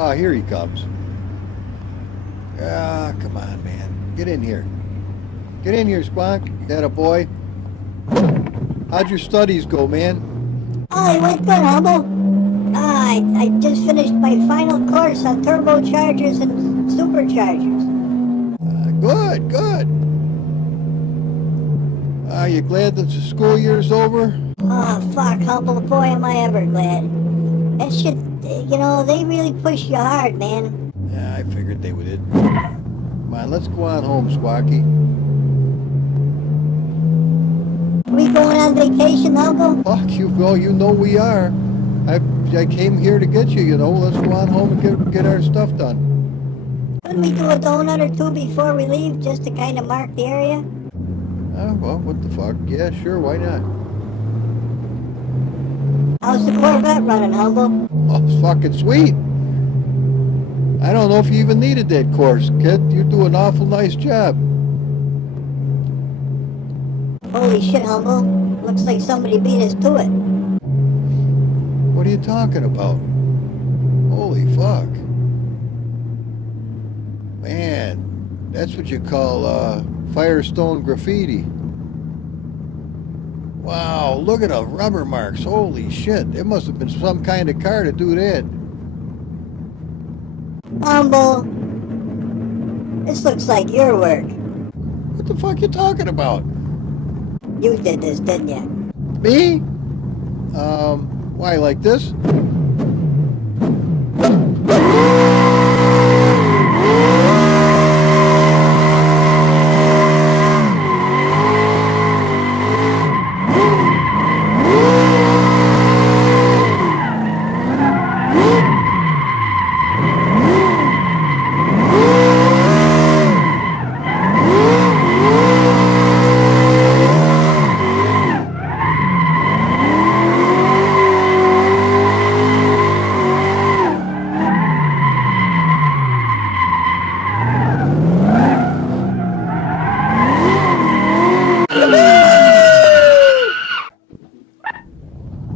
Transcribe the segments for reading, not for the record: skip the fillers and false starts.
Oh, here he comes. Ah, come on, man. Get in here. Get in here, Squonk. That a boy. How'd your studies go, man? Oh, it went good, Humble. I just finished my final course on turbochargers and superchargers. Good, good. Are you glad that the school year's over? Oh, fuck, Humble. Boy, am I ever glad. That shit, they really push you hard, man. Yeah, I figured they would. Come on, let's go on home, Squawky. We going on vacation, Humble? Fuck you, well, you know we are. I came here to get you, Let's go on home and get our stuff done. Couldn't we do a donut or two before we leave, just to kind of mark the area? Oh, well, what the fuck? Yeah, sure, why not? How's the Corvette running, Humble? Oh, it's fucking sweet. I don't know if you even needed that course, kid. You do an awful nice job. Holy shit, Humble. Looks like somebody beat us to it. What are you talking about? Holy fuck. Man, that's what you call, Firestone graffiti. Wow, look at the rubber marks. Holy shit. It must have been some kind of car to do that. Humble. This looks like your work. What the fuck you talking about? You did this, didn't you? Me? Why, like this?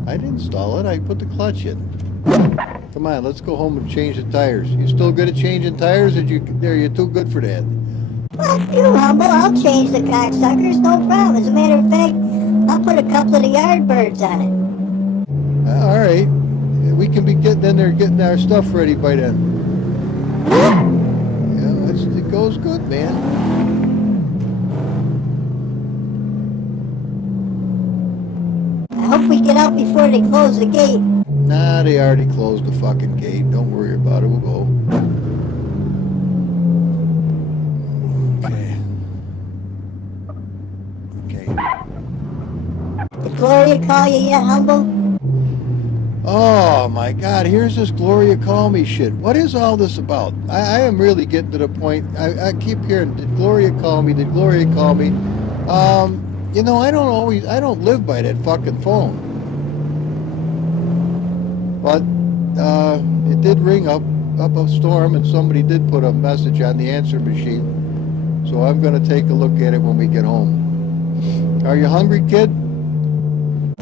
I didn't install it. I put the clutch in. Come on, let's go home and change the tires. You still good at changing tires? Or you're too good for that? Fuck you, Humble. I'll change the cocksuckers, no problem. As a matter of fact, I'll put a couple of the Yardbirds on it. All right. We can be getting in there, getting our stuff ready by then. Yeah, it goes good, man. I hope we get out before they close the gate. Nah, they already closed the fucking gate. Don't worry about it. We'll go. Okay. Did Gloria call you yet, Humble? Oh my God, here's this Gloria call me shit. What is all this about? I am really getting to the point. I keep hearing, did Gloria call me? Did Gloria call me? I don't live by that fucking phone. But it did ring up a storm, and somebody did put a message on the answer machine. So I'm going to take a look at it when we get home. Are you hungry, kid?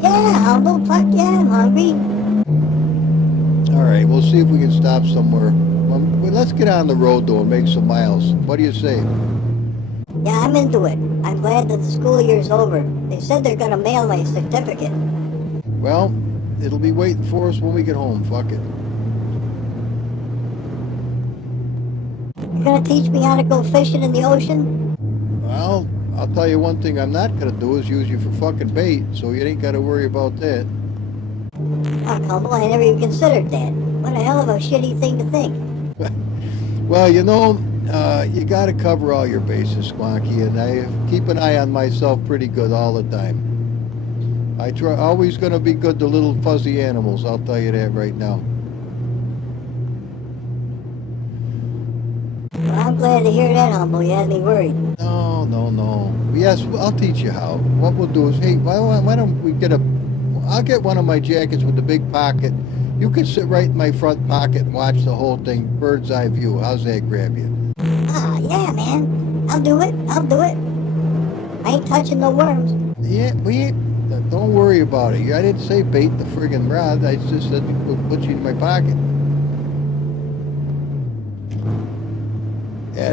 Yeah, Humble. Fuck yeah, I'm hungry. All right, we'll see if we can stop somewhere. Well, let's get on the road, though, and make some miles. What do you say? Yeah, I'm into it. I'm glad that the school year's over. They said they're gonna mail my certificate. Well, it'll be waiting for us when we get home. Fuck it. You're gonna teach me how to go fishing in the ocean? Well, I'll tell you one thing I'm not gonna do is use you for fucking bait, so you ain't gotta worry about that. Fuck, Humble, I never even considered that. What a hell of a shitty thing to think. Well, you gotta cover all your bases, Squonky, and I keep an eye on myself pretty good all the time. I try, always gonna be good to little fuzzy animals, I'll tell you that right now. Well, I'm glad to hear that, Humble. You had me worried. No. Yes, I'll teach you how. What we'll do is, hey, why don't we get I'll get one of my jackets with the big pocket. You can sit right in my front pocket and watch the whole thing, bird's eye view. How's that grab you? Ah, yeah, man. I'll do it. I ain't touching no worms. Yeah, don't worry about it. I didn't say bait the friggin' rod. I just said we'll put you in my pocket.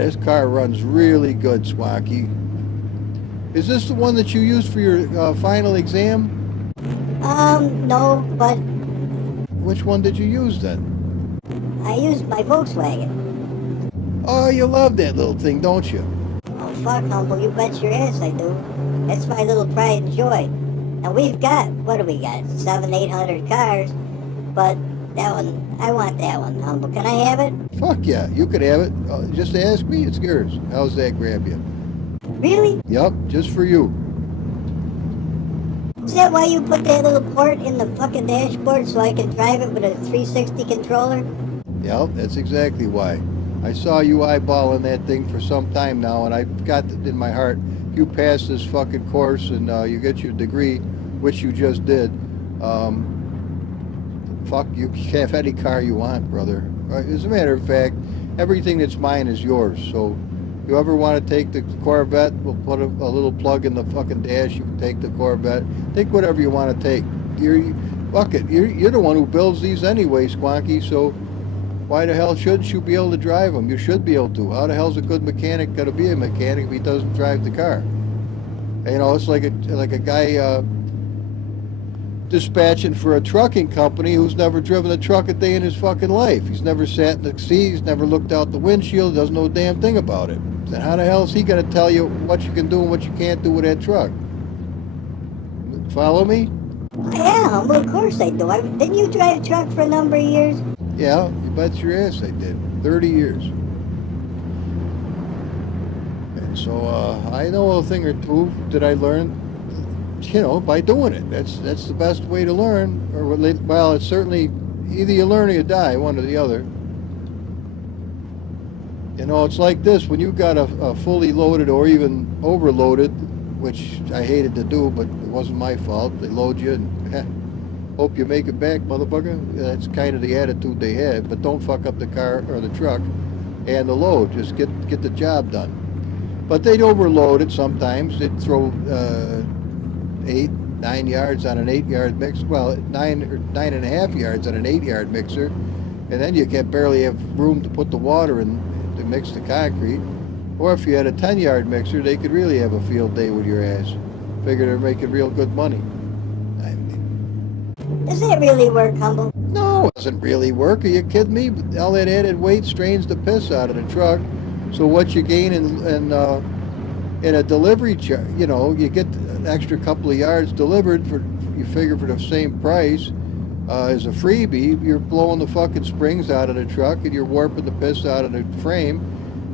this car runs really good, Swanky. Is this the one that you used for your final exam? No, but Which one did you use then? I used my Volkswagen. Oh, you love that little thing, don't you? Oh, fuck, Humble, you bet your ass I do. That's my little pride and joy. And we've got, what do we got, 800 cars, but that one, I want that one, Humble. Can I have it? Fuck yeah, you could have it. Just ask me, it's yours. How's that grab you? Really? Yup, just for you. Is that why you put that little port in the fucking dashboard so I can drive it with a 360 controller? Yep, that's exactly why. I saw you eyeballing that thing for some time now, and I've got it in my heart. You pass this fucking course and you get your degree, which you just did. Fuck, you can have any car you want, brother. As a matter of fact, everything that's mine is yours. So, if you ever want to take the Corvette, we'll put a little plug in the fucking dash. You can take the Corvette. Take whatever you want to take. Fuck it. You're the one who builds these anyway, Squonky. So, why the hell shouldn't you be able to drive them? You should be able to. How the hell's a good mechanic gonna be a mechanic if he doesn't drive the car? You know, it's like a guy dispatching for a trucking company who's never driven a truck a day in his fucking life. He's never sat in the seat, he's never looked out the windshield, doesn't know a damn thing about it. Then how the hell is he gonna tell you what you can do and what you can't do with that truck? Follow me? Yeah, Humble, of course I do. Didn't you drive a truck for a number of years? Yeah, you bet your ass I did. 30 years. And so I know a thing or two that I learned, you know, by doing it. That's the best way to learn. Or well, it's certainly either you learn or you die, one or the other. You know, it's like this, when you got a fully loaded or even overloaded, which I hated to do, but it wasn't my fault. They load you and hope you make it back, motherfucker. That's kind of the attitude they had. But don't fuck up the car or the truck and the load. Just get the job done. But they'd overload it sometimes. They'd throw 8, 9 yards on an 8-yard mix. Well, 9.5 yards on an 8-yard mixer, and then you can barely have room to put the water in to mix the concrete. Or if you had a 10-yard mixer, they could really have a field day with your ass. Figure they're making real good money. Does that really work, Humble? No, it doesn't really work. Are you kidding me? All that added weight strains the piss out of the truck. So what you gain in a delivery charge, you know, you get an extra couple of yards delivered for, you figure for the same price as a freebie. You're blowing the fucking springs out of the truck and you're warping the piss out of the frame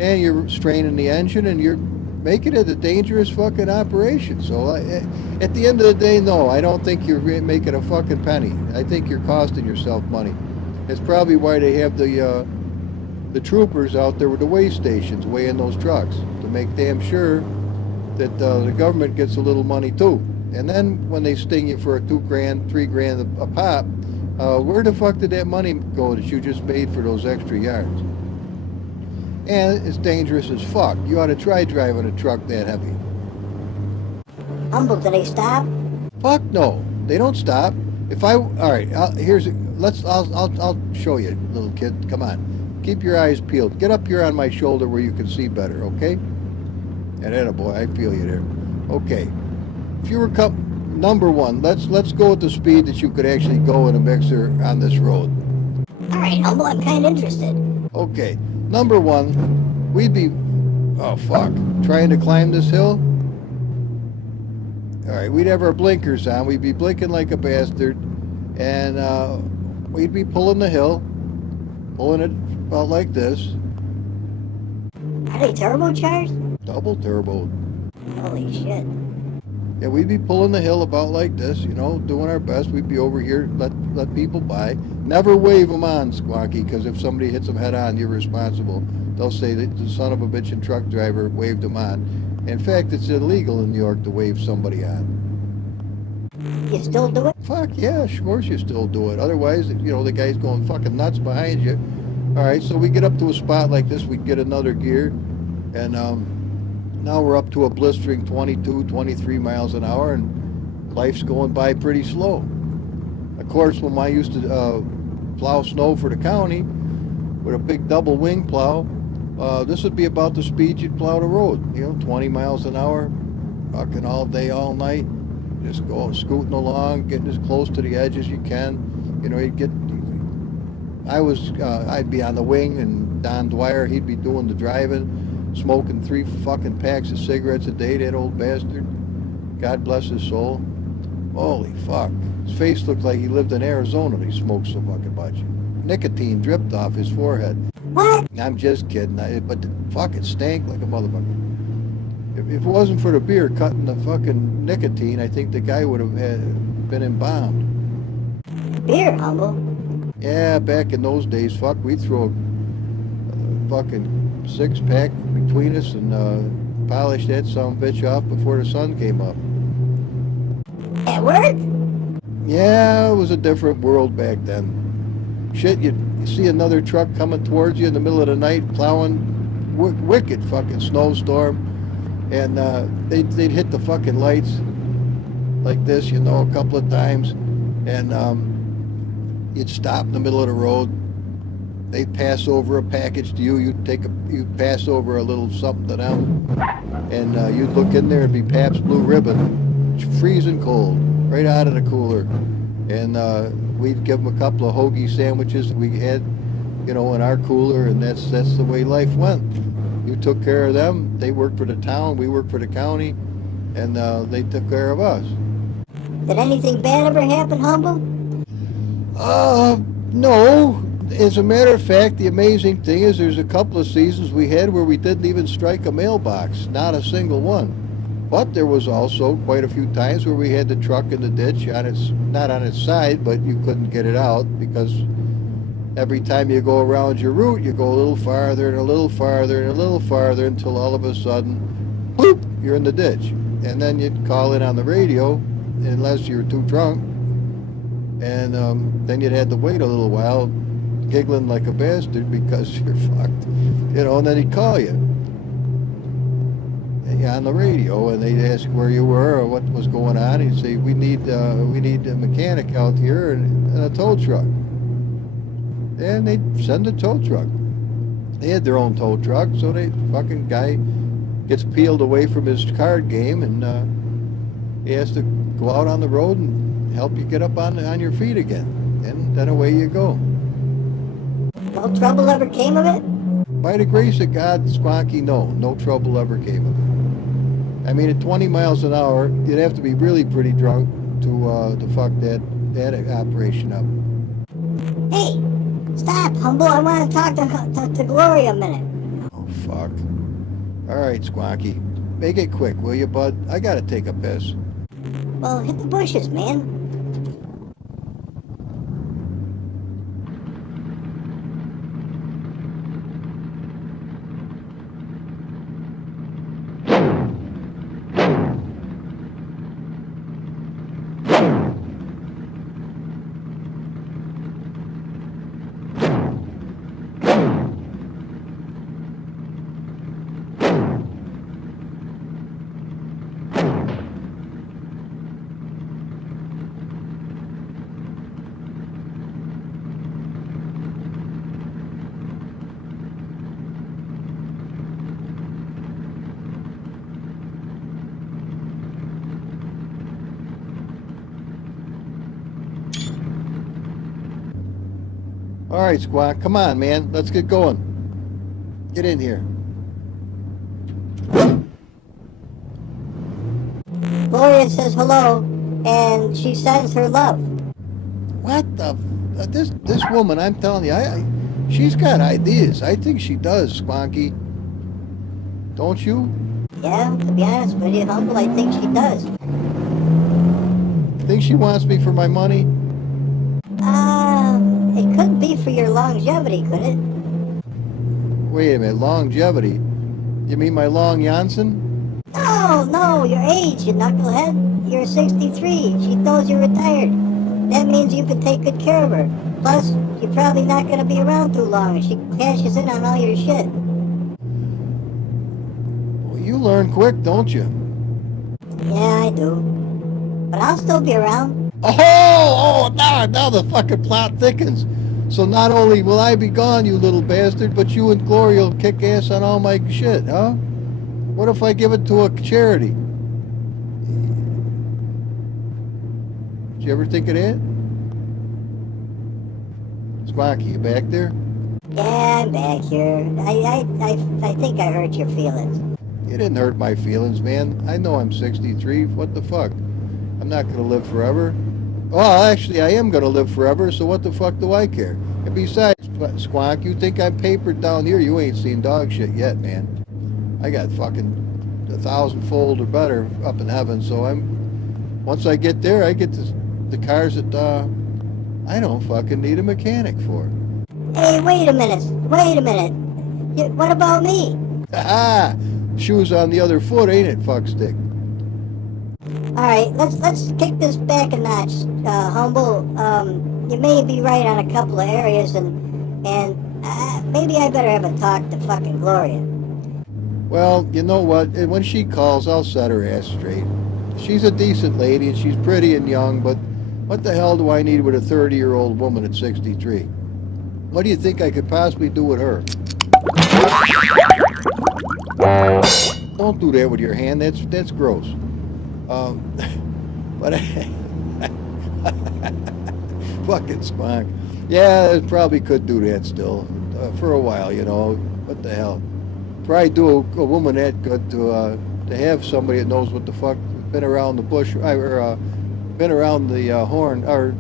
and you're straining the engine and you're making it a dangerous fucking operation. So at the end of the day, no, I don't think you're making a fucking penny. I think you're costing yourself money. It's probably why they have the troopers out there with the weigh stations weighing those trucks to make damn sure that the government gets a little money too. And then when they sting you for $2,000, $3,000 a pop, where the fuck did that money go that you just made for those extra yards? And it's dangerous as fuck. You ought to try driving a truck that heavy. Humble, do they stop? Fuck no, they don't stop. All right, I'll show you, little kid. Come on, keep your eyes peeled. Get up here on my shoulder where you can see better, okay? And attaboy, I feel you there. Okay, if you were number one, let's go at the speed that you could actually go in a mixer on this road. All right, Humble, I'm kind of interested. Okay. Number one, we'd be, oh fuck, trying to climb this hill. All right, we'd have our blinkers on. We'd be blinking like a bastard, and we'd be pulling the hill, pulling it about like this. Are they turbocharged? Double turbo. Holy shit. Yeah, we'd be pulling the hill about like this, you know, doing our best. We'd be over here, let people by. Never wave them on, Squonky, because if somebody hits them head on, you're responsible. They'll say that the son of a bitch and truck driver waved them on. In fact, it's illegal in New York to wave somebody on. You still do it? Fuck yeah, of course you still do it. Otherwise, you know, the guy's going fucking nuts behind you. All right, so we get up to a spot like this, we get another gear, and now we're up to a blistering 22, 23 miles an hour, and life's going by pretty slow. Of course, when I used to plow snow for the county with a big double wing plow, This would be about the speed you'd plow the road. 20 miles an hour, fucking all day, all night. Just go scooting along, getting as close to the edge as you can. I'd be on the wing, and Don Dwyer, he'd be doing the driving, smoking 3 fucking packs of cigarettes a day, that old bastard. God bless his soul. Holy fuck. His face looked like he lived in Arizona. He smoked so fucking much. Nicotine dripped off his forehead. What? I'm just kidding. But the fuck, it stank like a motherfucker. If it wasn't for the beer cutting the fucking nicotine, I think the guy would have been embalmed. Beer, Humble? Yeah, back in those days, fuck, we'd throw a fucking 6-pack between us and polish that son of a bitch off before the sun came up. At work? Yeah, it was a different world back then. Shit, you see another truck coming towards you in the middle of the night, plowing, wicked fucking snowstorm, and they'd hit the fucking lights like this, a couple of times, and you'd stop in the middle of the road. They'd pass over a package to you. You'd pass over a little something to them, and you'd look in there and be Pabst Blue Ribbon, freezing cold, right out of the cooler, and we'd give them a couple of hoagie sandwiches that we had, in our cooler, and that's the way life went. You took care of them. They worked for the town. We worked for the county, and they took care of us. Did anything bad ever happen, Humble? No. As a matter of fact, the amazing thing is there's a couple of seasons we had where we didn't even strike a mailbox, not a single one. But there was also quite a few times where we had the truck in the ditch not on its side, but you couldn't get it out because every time you go around your route, you go a little farther and a little farther and a little farther until all of a sudden, boop, you're in the ditch. And then you'd call in on the radio, unless you were too drunk, and then you'd have to wait a little while, giggling like a bastard because you're fucked, and then he'd call you on the radio, and they'd ask where you were or what was going on. He'd say, we need a mechanic out here and a tow truck. And they'd send a tow truck. They had their own tow truck, so the fucking guy gets peeled away from his card game, and he has to go out on the road and help you get up on your feet again. And then away you go. No trouble ever came of it? By the grace of God, Squonky, no trouble ever came of it. I mean, at 20 miles an hour, you'd have to be really pretty drunk to fuck that operation up. Hey, stop, Humble. I want to talk to Gloria a minute. Oh, fuck. All right, Squonky. Make it quick, will you, bud? I gotta take a piss. Well, hit the bushes, man. All right, Squawk, come on, man. Let's get going. Get in here. Gloria says hello, and she sends her love. What the... This woman, I'm telling you, she's got ideas. I think she does, Squonky. Don't you? Yeah, to be honest with you, Humble, I think she does. Think she wants me for my money? It couldn't be for your longevity, could it? Wait a minute, longevity? You mean my long Janssen? No, your age, you knucklehead. You're 63. She knows you're retired. That means you can take good care of her. Plus, you're probably not going to be around too long. She cashes in on all your shit. Well, you learn quick, don't you? Yeah, I do. But I'll still be around. Oh, now the fucking plot thickens. So not only will I be gone, you little bastard, but you and Gloria will kick ass on all my shit, huh? What if I give it to a charity? Did you ever think of that? Squonky, you back there? Yeah, I'm back here. I think I hurt your feelings. You didn't hurt my feelings, man. I know I'm 63. What the fuck? I'm not gonna live forever. Well, actually, I am gonna live forever, so what the fuck do I care? And besides, Squonk, you think I'm papered down here? You ain't seen dog shit yet, man. I got fucking 1,000-fold or better up in heaven, so once I get there, I get the cars that I don't fucking need a mechanic for. Hey, wait a minute. What about me? Ah, shoes on the other foot, ain't it, fuckstick? All right, let's kick this back a notch, Humble. You may be right on a couple of areas, and maybe I better have a talk to fucking Gloria. Well, you know what? When she calls, I'll set her ass straight. She's a decent lady, and she's pretty and young, but what the hell do I need with a 30-year-old woman at 63? What do you think I could possibly do with her? Don't do that with your hand. That's gross. But fucking Spunk. Yeah, I probably could do that still for a while. You know, what the hell? Probably do a woman that good to have somebody that knows what the fuck, been around the bush or been around the horn. Or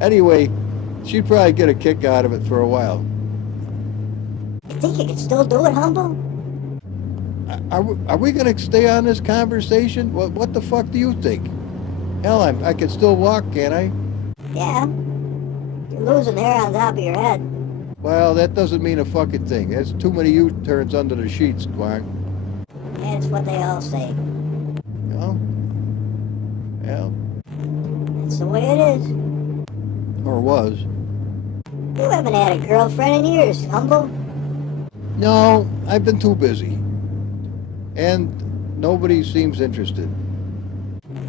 anyway, she'd probably get a kick out of it for a while. You think you can still do it, Humble? Are we gonna stay on this conversation? What the fuck do you think? Hell, I can still walk, can't I? Yeah. You're losing hair on top of your head. Well, that doesn't mean a fucking thing. There's too many U-turns under the sheets, Quark. That's what they all say. You know? Well. That's the way it is. Or was. You haven't had a girlfriend in years, Humble. No, I've been too busy. And nobody seems interested.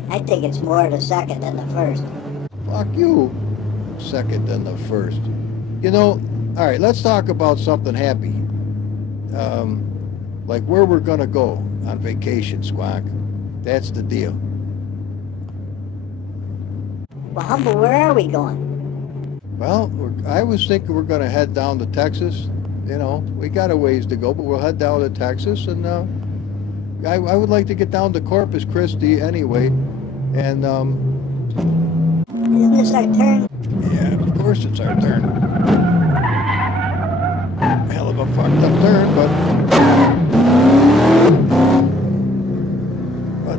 I think it's more the second than the first. Fuck you. Second than the first. You know, all right, let's talk about something happy. Like where we're gonna go on vacation, Squawk. That's the deal. Well, Humble, where are we going? Well, I was thinking we're gonna head down to Texas. You know, we got a ways to go, but we'll head down to Texas, and I would like to get down to Corpus Christi anyway. And Isn't this our turn? yeah, of course it's our turn. Hell of a fucked up turn, but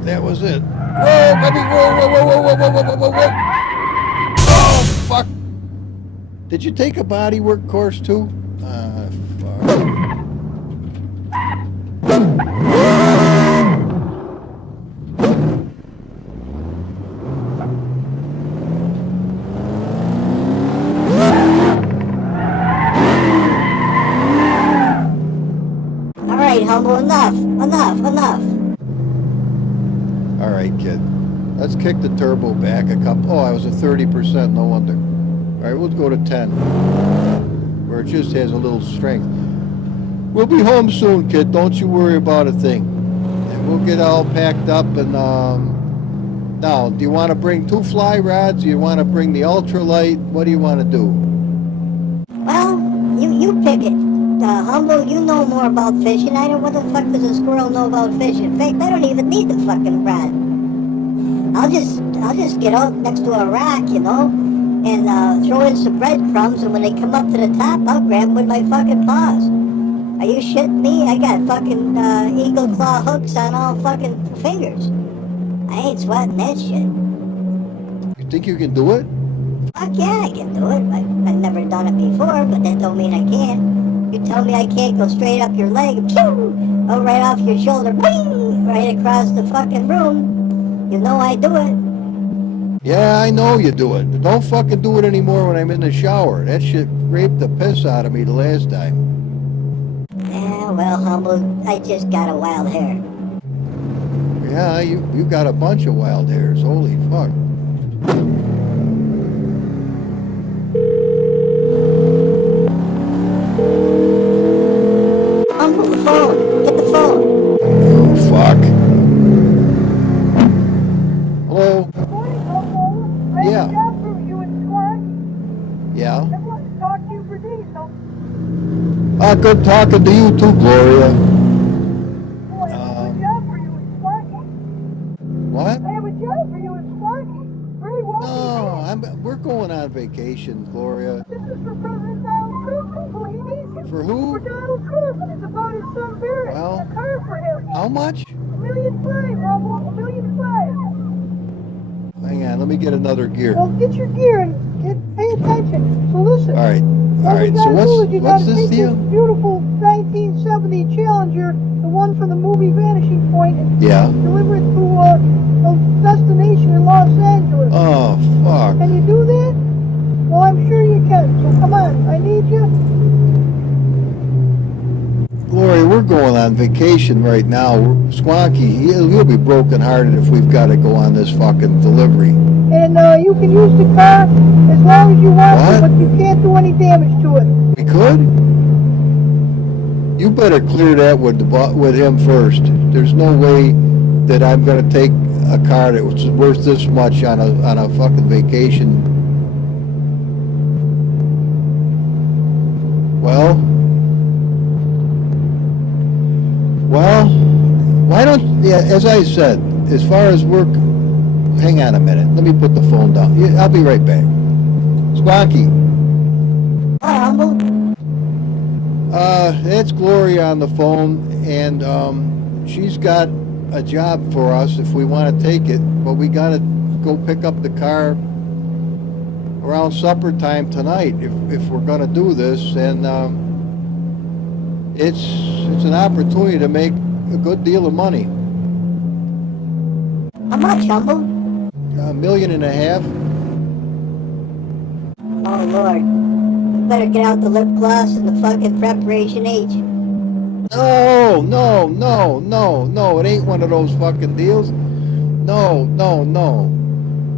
that was it. Whoa, baby, whoa. Oh, fuck. Did you take a bodywork course too? Fuck. All right, Humble, enough. All right, kid. Let's kick the turbo back a couple. Oh, I was at 30%, no wonder. All right, we'll go to 10, where it just has a little strength. We'll be home soon, kid. Don't you worry about a thing. And we'll get all packed up. And now, do you want to bring 2 fly rods? Do you want to bring the ultralight? What do you want to do? Well, you pick it. Humble, you know more about fishing. I don't. What the fuck does a squirrel know about fishing? In fact, I don't even need the fucking rod. I'll just get out next to a rock, you know, and throw in some breadcrumbs, and when they come up to the top, I'll grab them with my fucking paws. Are you shitting me? I got fucking eagle claw hooks on all fucking fingers. I ain't sweating that shit. You think you can do it? Fuck yeah, I can do it. I've never done it before, but that don't mean I can't. You tell me I can't go straight up your leg, pew! Go right off your shoulder, bing! Right across the fucking room. You know I do it. Yeah, I know you do it. Don't fucking do it anymore when I'm in the shower. That shit raped the piss out of me the last time. Yeah, well, Humble, I just got a wild hair. Yeah, you got a bunch of wild hairs. Holy fuck. Yeah, good talking to you too, Gloria. Oh, I have a good job for you in Sparky. What? I have a job for you in Sparky. Very wealthy man. We're going on vacation, Gloria. This is for President Donald Trump. Uncle, he needs you. For who? For Donald Trump. And it's about his son Barrett. Well, A car for him. how much? $1,500,000, Rumble. $1,500,000. Hang on, let me get another gear. Well, get your gear and pay attention. So listen. All right. What you So gotta do is you what's gotta this take deal? this beautiful 1970 Challenger, the one from the movie Vanishing Point, and Yeah. deliver it to a destination in Los Angeles. Oh, fuck. Can you do that? Well, I'm sure you can. So come on, I need you. Gloria, we're going on vacation right now. Squonky, he'll be brokenhearted if we've got to go on this fucking delivery. And you can use the car as long as you want to, What? but you can't do any damage to it. We could? You better clear that with him first. There's no way that I'm going to take a car that was worth this much on a fucking vacation. Well, why don't, yeah, as I said, as far as work, hang on a minute. Let me put the phone down. Yeah, I'll be right back. Squonky. Hi, Humble. It's Gloria on the phone, and she's got a job for us if we want to take it, but we got to go pick up the car around supper time tonight if we're going to do this, and it's an opportunity to make a good deal of money. How much, Humble? $1.5 million. Oh, Lord. You better get out the lip gloss and the fucking preparation H. No, it ain't one of those fucking deals. No.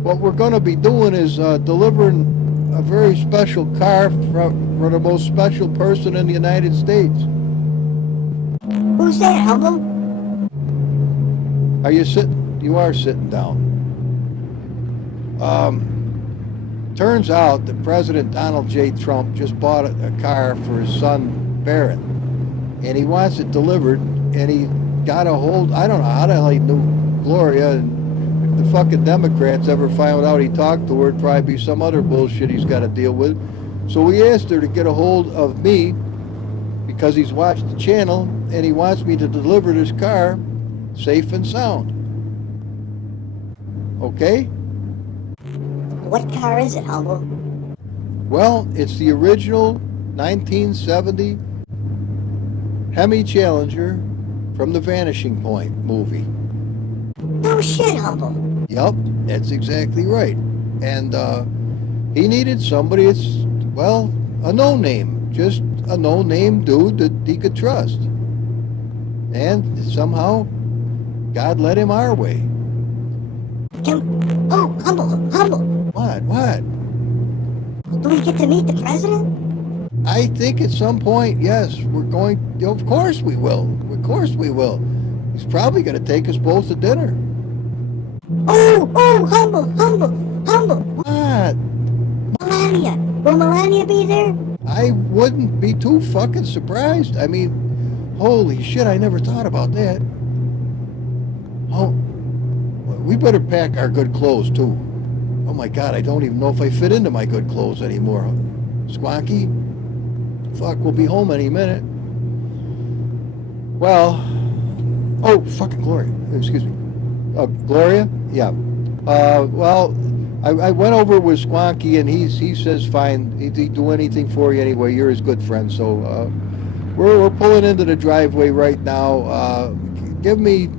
What we're going to be doing is delivering a very special car for the most special person in the United States. Who's that, Humble? Are you sitting? You are sitting down. Turns out that President Donald J. Trump just bought a car for his son Barrett, and he wants it delivered, and he got a hold, I don't know how the hell he knew Gloria, and if the fucking Democrats ever found out he talked to her, it'd probably be some other bullshit he's got to deal with. So we asked her to get a hold of me, because he's watched the channel, and he wants me to deliver this car safe and sound. Okay? What car is it, Humble? Well, it's the original 1970 Hemi Challenger from the Vanishing Point movie. No shit, Humble. Yep, that's exactly right. And he needed somebody that's, well, a no-name. Just a no-name dude that he could trust. And somehow, God led him our way. Oh, Humble. What? Do we get to meet the president? I think at some point, yes, we're going, of course we will. He's probably going to take us both to dinner. Oh, Humble. What? Melania. Will Melania be there? I wouldn't be too fucking surprised. I mean, holy shit, I never thought about that. Oh, we better pack our good clothes too. Oh my God, I don't even know if I fit into my good clothes anymore. Squonky? Fuck, we'll be home any minute. Well, oh, fucking Gloria. Excuse me. Gloria? Yeah. Well, I went over with Squonky, and he says fine. He'd do anything for you anyway. You're his good friend. So we're pulling into the driveway right now. Give me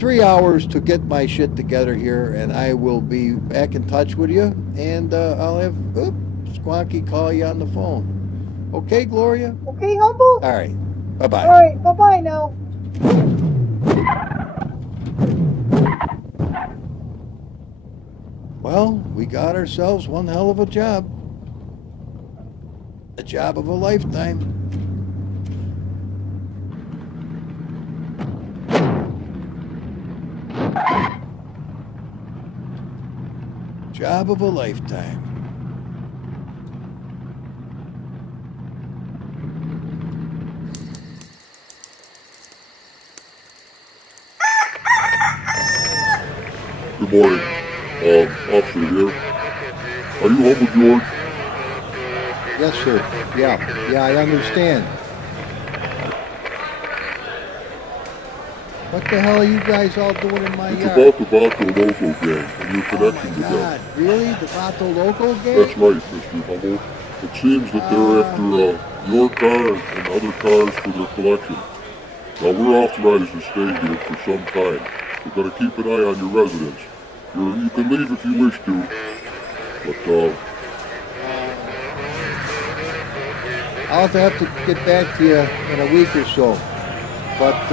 3 hours to get my shit together here, and I will be back in touch with you, and I'll have Squonky call you on the phone. Okay, Gloria? Okay, Humble? All right. Bye-bye. All right, bye-bye now. Well, we got ourselves one hell of a job. A job of a lifetime. Job of a lifetime. Good morning. Officer here. Are you Humble George? Yes, sir. Yeah, I understand. What the hell are you guys all doing in my It's yard? about the Vato Loco gang and your Oh connection my to them. God, really? The Vato Loco gang? That's right, Mr. Humble. It seems that they're after your car and other cars for their collection. Now, we're authorized to stay here for some time. We're going to keep an eye on your residence. You can leave if you wish to, but I'll have to get back to you in a week or so. But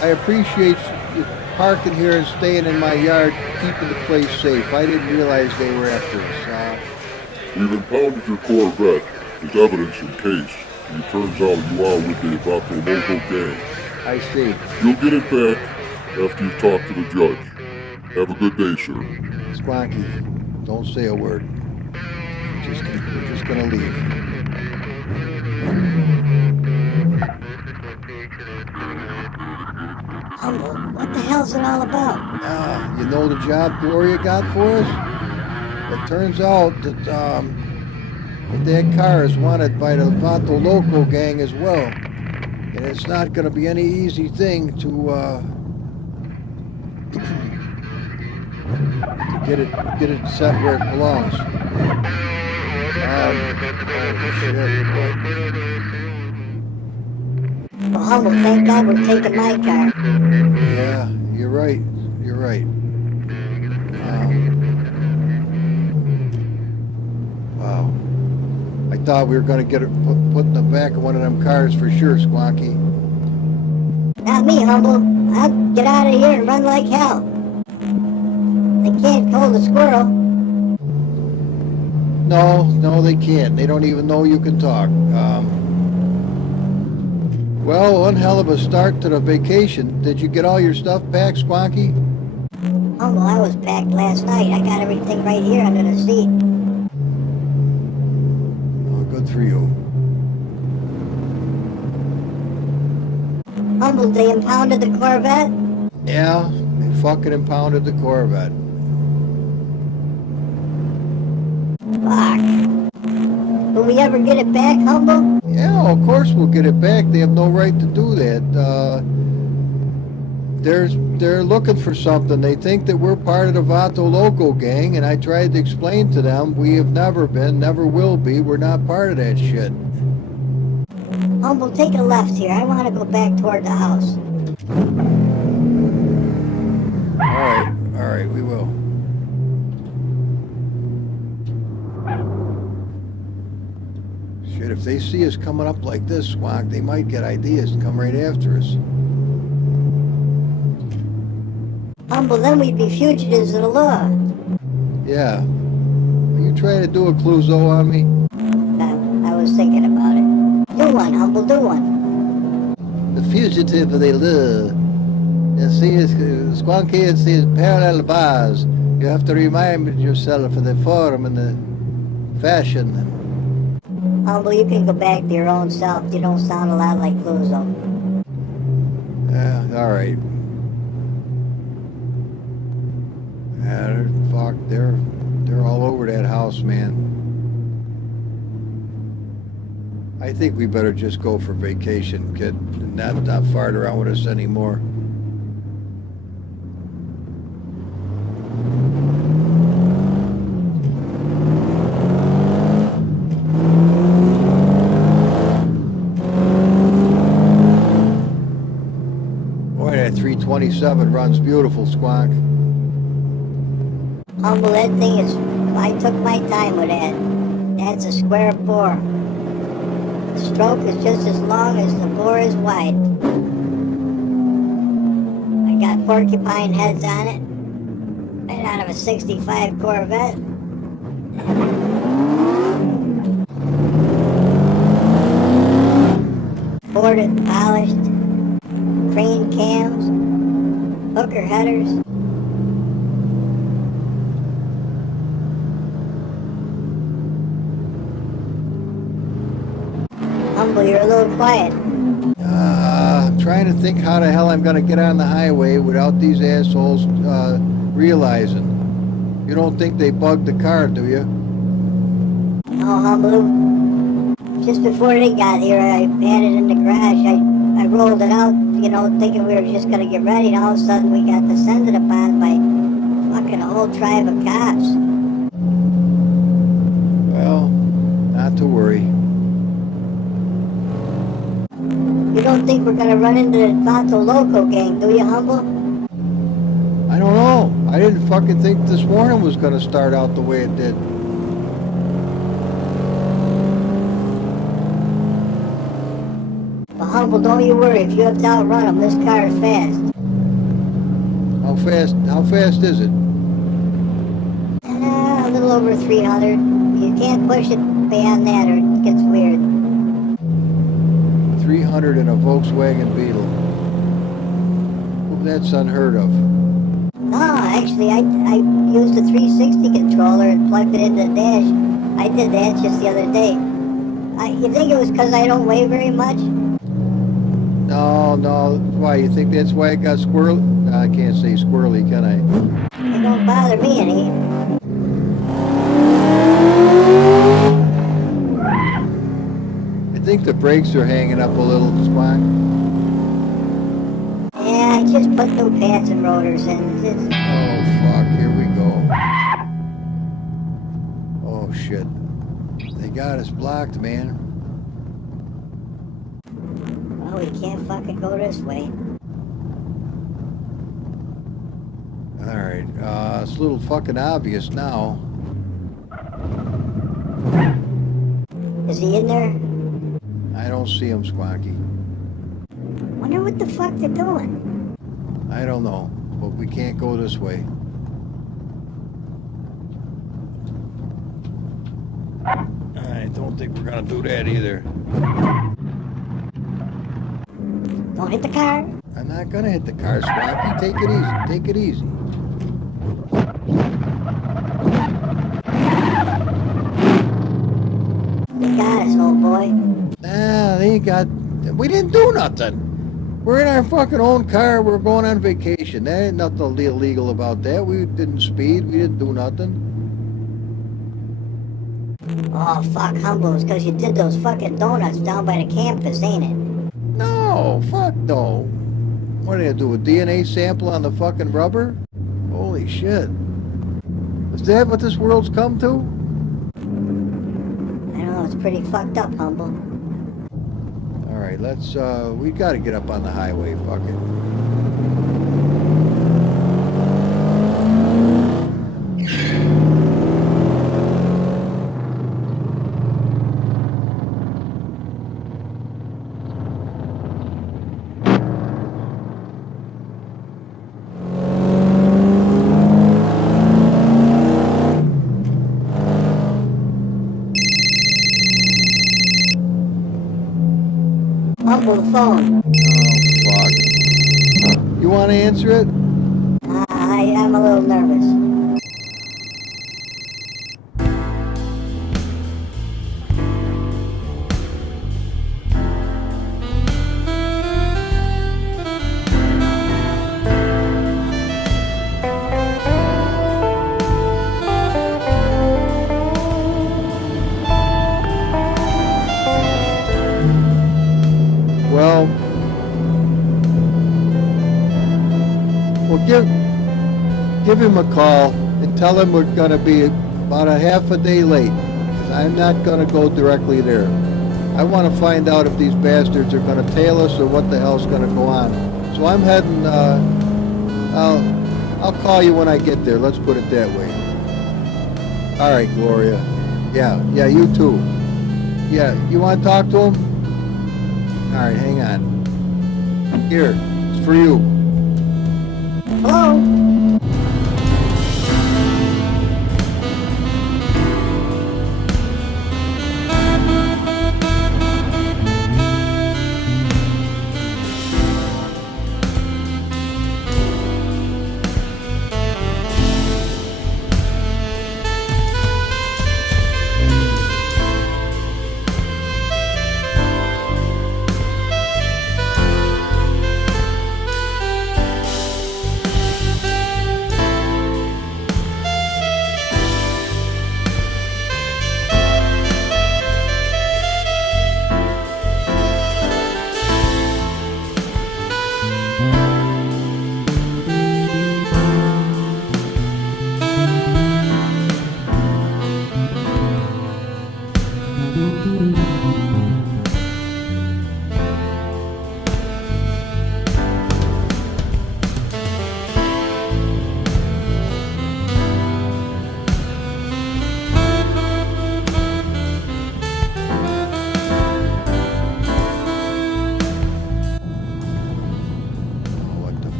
I appreciate you parking here and staying in my yard, keeping the place safe. I didn't realize they were after us. we've impounded your Corvette as evidence in case it turns out you are with the Vato Loco gang. I see. You'll get it back after you've talked to the judge. Have a good day, sir. Squonky, don't say a word. We're just gonna leave. Humble, what the hell's it all about? You know the job Gloria got for us? It turns out that that car is wanted by the Vato Loco gang as well. And it's not going to be any easy thing to get it set where it belongs. Shit. Well, Humble, thank God we're taking my car. Yeah, you're right. You're right. Wow. I thought we were going to get it put in the back of one of them cars for sure, Squonky. Not me, Humble. I'll get out of here and run like hell. They can't hold a squirrel. No, they can't. They don't even know you can talk. Well, one hell of a start to the vacation. Did you get all your stuff packed, Squonky? Humble, I was packed last night. I got everything right here under the seat. Oh, good for you. Humble, they impounded the Corvette? Yeah, they fucking impounded the Corvette. Fuck. Will we ever get it back, Humble? Yeah, of course we'll get it back. They have no right to do that. They're looking for something. They think that we're part of the Vato Loco gang, and I tried to explain to them we have never been, never will be. We're not part of that shit. Humble, take a left here. I want to go back toward the house. All right, we will. Shit, if they see us coming up like this, Swank, they might get ideas and come right after us. Humble, then we'd be fugitives of the law. Yeah. Are you trying to do a Clouseau on me? I was thinking about it. Do one, Humble, do one. The fugitive of the law. You see, Squonky says parallel bars. You have to remind yourself of the form and the fashion. Humble, you can go back to your own self. You don't sound a lot like Clouseau. Yeah, all right. Yeah, they're all over that house, man. I think we better just go for vacation, kid. Not fart around with us anymore. Boy, that 327 runs beautiful, Squonk. Humble, that thing is... I took my time with that. That's a square bore. The stroke is just as long as the bore is wide. I got porcupine heads on it. Right out of a 65 Corvette. Boarded, polished. Crane cams. Hooker headers. Humble, you're a little quiet. I'm trying to think how the hell I'm going to get on the highway without these assholes realizing. You don't think they bugged the car, do you? No, Humble. Just before they got here, I had it in the garage. I rolled it out, you know, thinking we were just gonna get ready, and all of a sudden we got descended upon by fucking a whole tribe of cops. Well, not to worry. You don't think we're gonna run into the Vato Loco gang, do you, Humble? I don't know. I didn't fucking think this morning was gonna start out the way it did. But Humble, don't you worry. If you have to outrun them, this car is fast. How fast is it? A little over 300. You can't push it beyond that or it gets weird. 300 in a Volkswagen Beetle. Well, that's unheard of. No, actually, I used a 360 controller and plugged it into the dash. I did that just the other day. You think it was because I don't weigh very much? No. Why, you think that's why it got squirrely? I can't say squirrely, can I? It don't bother me any. I think the brakes are hanging up a little, Squawk. Yeah, I just put new pads and rotors in. Oh, fuck, here we go. Oh, shit. They got us blocked, man. Well, we can't fucking go this way. Alright, it's a little fucking obvious now. Is he in there? I don't see him, Squawky. Wonder what the fuck they're doing. I don't know, but we can't go this way. I don't think we're gonna do that either. Don't hit the car. I'm not gonna hit the car, Squawky. Take it easy. Take it easy. They got us, old boy. Nah, they got... We didn't do nothing. We're in our fucking own car. We're going on vacation. There ain't nothing illegal about that. We didn't speed. We didn't do nothing. Oh, fuck, Humble. It's because you did those fucking donuts down by the campus, ain't it? No, fuck no. What are they gonna do, a DNA sample on the fucking rubber? Holy shit. Is that what this world's come to? I know, it's pretty fucked up, Humble. Alright, let's, we gotta get up on the highway, fuck it. Humble, the phone. Oh, fuck. You wanna answer it? I'm a little nervous. Well, give him a call and tell him we're gonna be about a half a day late. 'Cause I'm not gonna go directly there. I want to find out if these bastards are gonna tail us or what the hell's gonna go on. So I'm heading. I'll call you when I get there. Let's put it that way. All right, Gloria. Yeah, you too. Yeah, you want to talk to him? All right, hang on. Here, it's for you. Hello?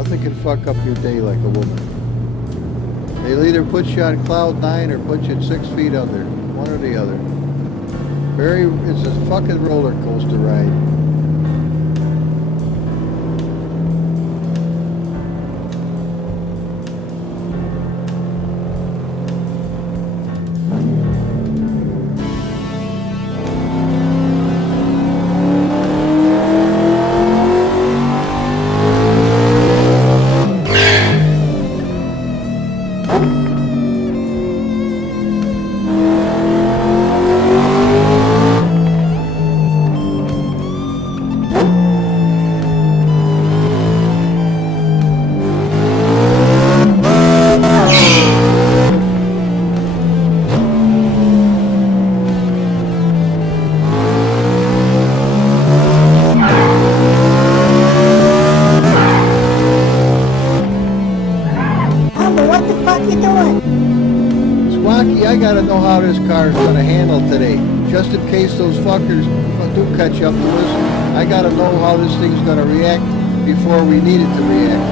Nothing can fuck up your day like a woman. They'll either put you on cloud 9 or put you at 6 feet under. One or the other. It's a fucking roller coaster ride. I gotta know how this car's gonna handle today. Just in case those fuckers do catch up to us, I gotta know how this thing's gonna react before we need it to react.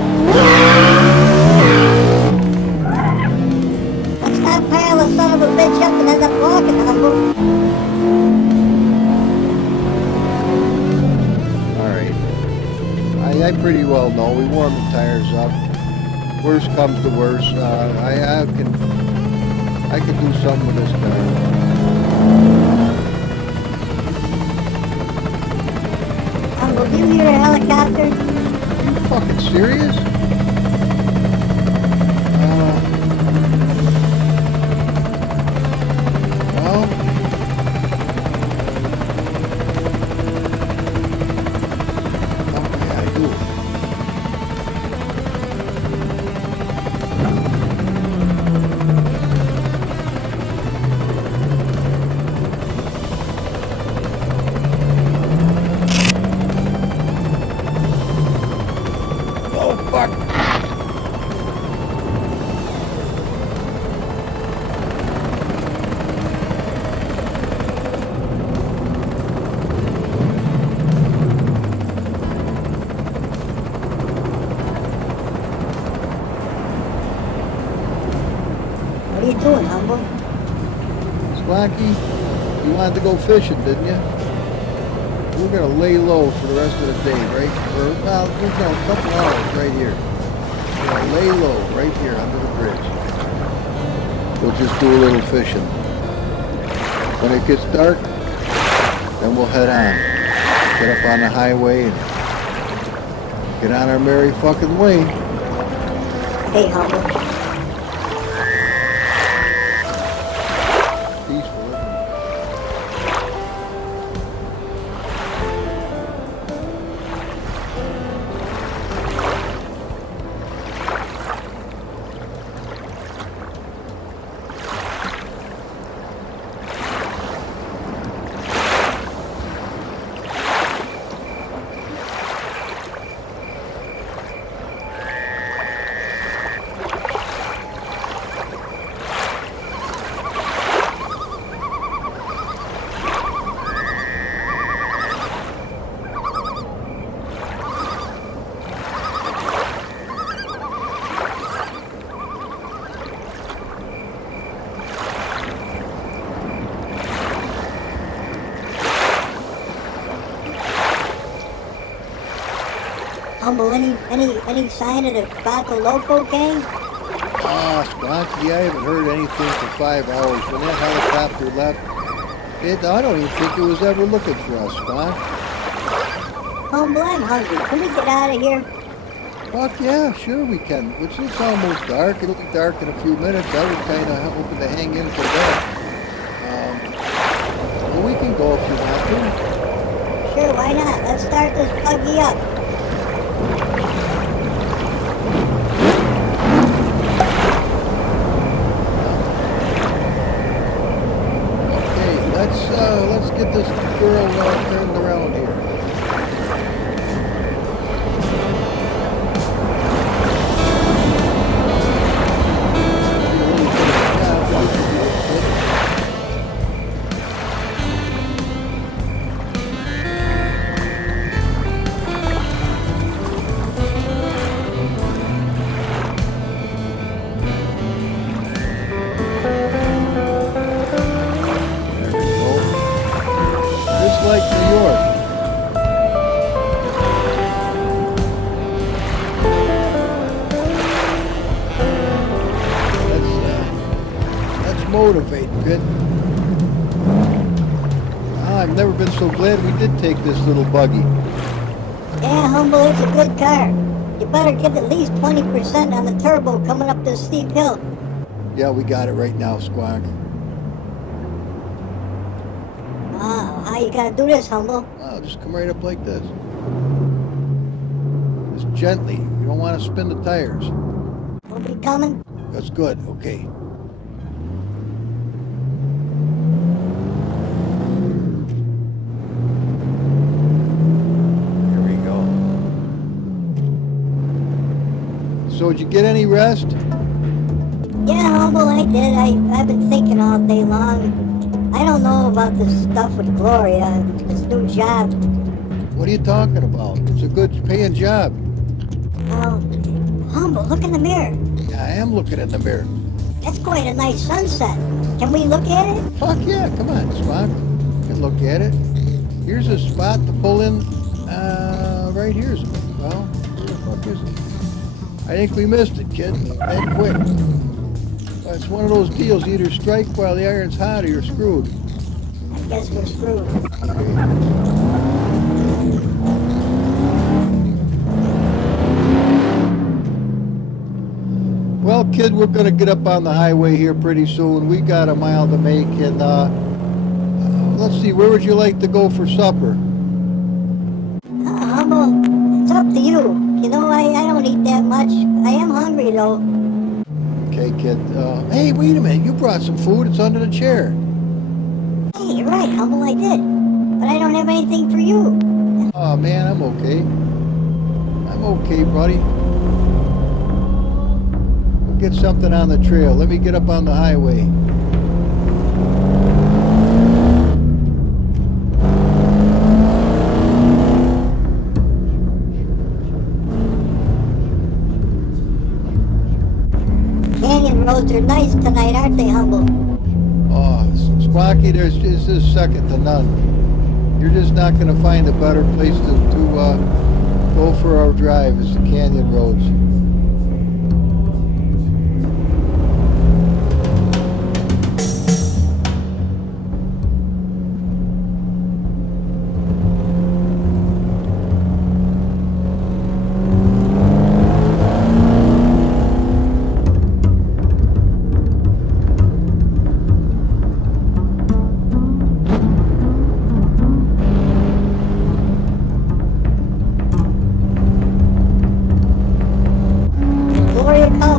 Let's not pile the son of a bitch up and end up walking, Humble. Alright. I pretty well know. We warm the tires up. Worst comes to worst. I can do something with this car. Will you hear a helicopter? Are you fucking serious? Well. Okay, I do. What are you doing, Humble? Squawky, you wanted to go fishing, didn't you? We're gonna lay low for the rest of the day, right? Or, well, a couple hours right here. We're gonna lay low right here under the bridge. We'll just do a little fishing. When it gets dark, then we'll head on. Get up on the highway and get on our merry fucking way. Hey, Humble. Humble, any sign of the Bronco Loco gang? Squonky, I haven't heard anything for 5 hours. When that helicopter left, I don't even think it was ever looking for us, Squonk. Humble, I'm hungry. Can we get out of here? Fuck yeah, sure we can. It's almost dark. It'll be dark in a few minutes. I was kind of hoping to hang in for that. Well, we can go if you want to. Sure, why not? Let's start this buggy up. Let's get this girl turned around here. motivating, kid. I've never been so glad we did take this little buggy. Yeah, Humble, it's a good car. You better get at least 20% on the turbo coming up this steep hill. Yeah, we got it right now, Squawk. Wow, how you gonna do this, Humble? Oh, just come right up like this. Just gently. You don't want to spin the tires. Will be coming? That's good. Okay. There we go. So, did you get any rest? Yeah, Humble, I did. I've been thinking all day long. I don't know about this stuff with Gloria, this new job. What are you talking about? It's a good paying job. Well, Humble, look in the mirror. Yeah, I am looking in the mirror. That's quite a nice sunset. Can we look at it? Fuck yeah, come on, Spock. You can look at it. Here's a spot to pull in. Right here's it. Well, where the fuck is it? I think we missed it, kid. That quick. Well, it's one of those deals. You either strike while the iron's hot or you're screwed. I guess we're screwed. Well, kid, we're going to get up on the highway here pretty soon. We got a mile to make, and let's see, where would you like to go for supper? Humble, it's up to you. You know, I don't eat that much. I am hungry, though. Okay, kid. Hey, wait a minute. You brought some food. It's under the chair. Hey, you're right, Humble, I did. But I don't have anything for you. Oh, man, I'm okay. I'm okay, buddy. We'll get something on the trail. Let me get up on the highway. Canyon roads are nice tonight, aren't they, Humble? Oh, Squawky, this is second to none. You're just not going to find a better place to go for our drive is the canyon roads.